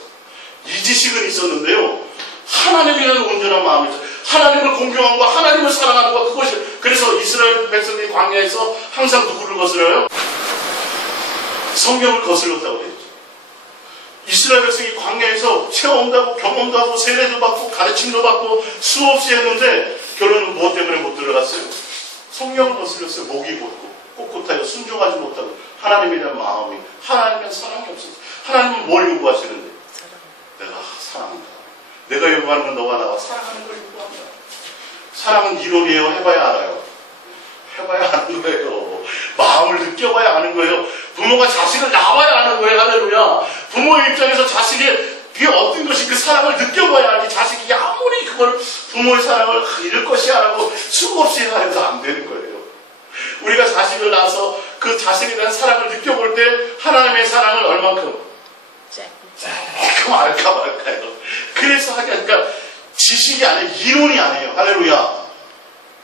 이 지식은 있었는데요. 하나님이라는 온전한 마음이죠. 하나님을 공경함과 하나님을 사랑하는 것, 그것이. 그래서 이스라엘 백성이 광야에서 항상 누구를 거스려요? 성경을 거슬렀다고 했죠. 이스라엘 백성이 광야에서 체험도 경험도 하고 세례도 받고 가르침도 받고 수없이 했는데 결론은 무엇 때문에 못 들어갔어요? 성경을 거슬렸어요. 목이 곧고 꼿꼿하여 순종하지 못하고 하나님에 대한 마음이, 하나님에 대한 사랑이 없어요. 하나님은 뭘 요구하시는데? 내가 사랑한다. 내가 요구하는 건 너가 나와 사랑하는 걸 요구한다. 사랑은 이론이에요? 해봐야 알아요? 해봐야 아는 거예요. 마음을 느껴봐야 아는 거예요. 부모가 자식을 낳아봐야 아는 거예요. 할렐루야. 부모의 입장에서 자식의 그게 어떤 것이 그 사랑을 느껴봐야 알지. 자식이 아무리 그걸 부모의 사랑을 잃을 것이야 라고 수없이 해도 안 되는 거예요. 우리가 자식을 낳아서 그 자식에 대한 사랑을 느껴볼 때 하나님의 사랑을 얼만큼 조금 알까 말까요. 그래서 그러니까 지식이 아니에요. 이론이 아니에요. 할렐루야.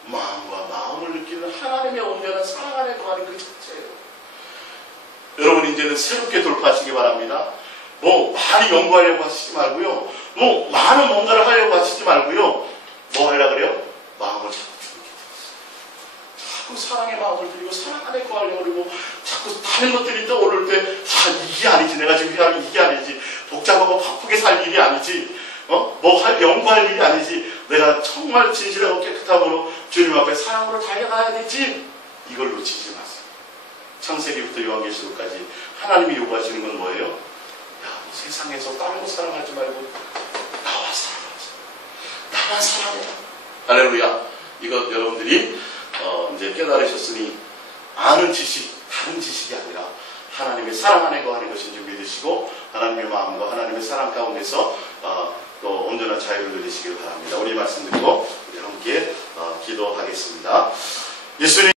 마음과 마음을 느끼는 하나님의 온전한 사랑 안에 거하는 그 자체예요. 여러분 이제는 새롭게 돌파하시기 바랍니다. 뭐 많이 연구하려고 하시지 말고요. 뭐 많은 뭔가를 하려고 하시지 말고요. 뭐 하려고 그래요? 마음을 자꾸 사랑의 마음을 드리고 사랑 안에 거하려고 그러고 자꾸 다른 것들이 떠오를 때 이게 아니지. 내가 지금 해야 이게 아니지. 복잡하고 바쁘게 살 일이 아니지. 뭐 연구할 일이 아니지. 내가 정말 진실하고 깨끗함으로 주님 앞에 사랑으로 달려가야 되지. 이걸 놓치지 마세요. 창세기부터 요한계시록까지 하나님이 요구하시는 건 뭐예요? 야, 세상에서 다른 거 사랑하지 말고 나와 사랑하자. 나만 사랑해. 할렐루야. 이것 여러분들이 이제 깨달으셨으니 아는 지식, 다른 지식이 아니라 하나님의 사랑 안에 거하는 것인지 믿으시고 하나님의 마음과 하나님의 사랑 가운데서 또 온전한 자유를 누리시길 바랍니다. 우리 말씀 듣고 우리 함께 기도하겠습니다. 예수님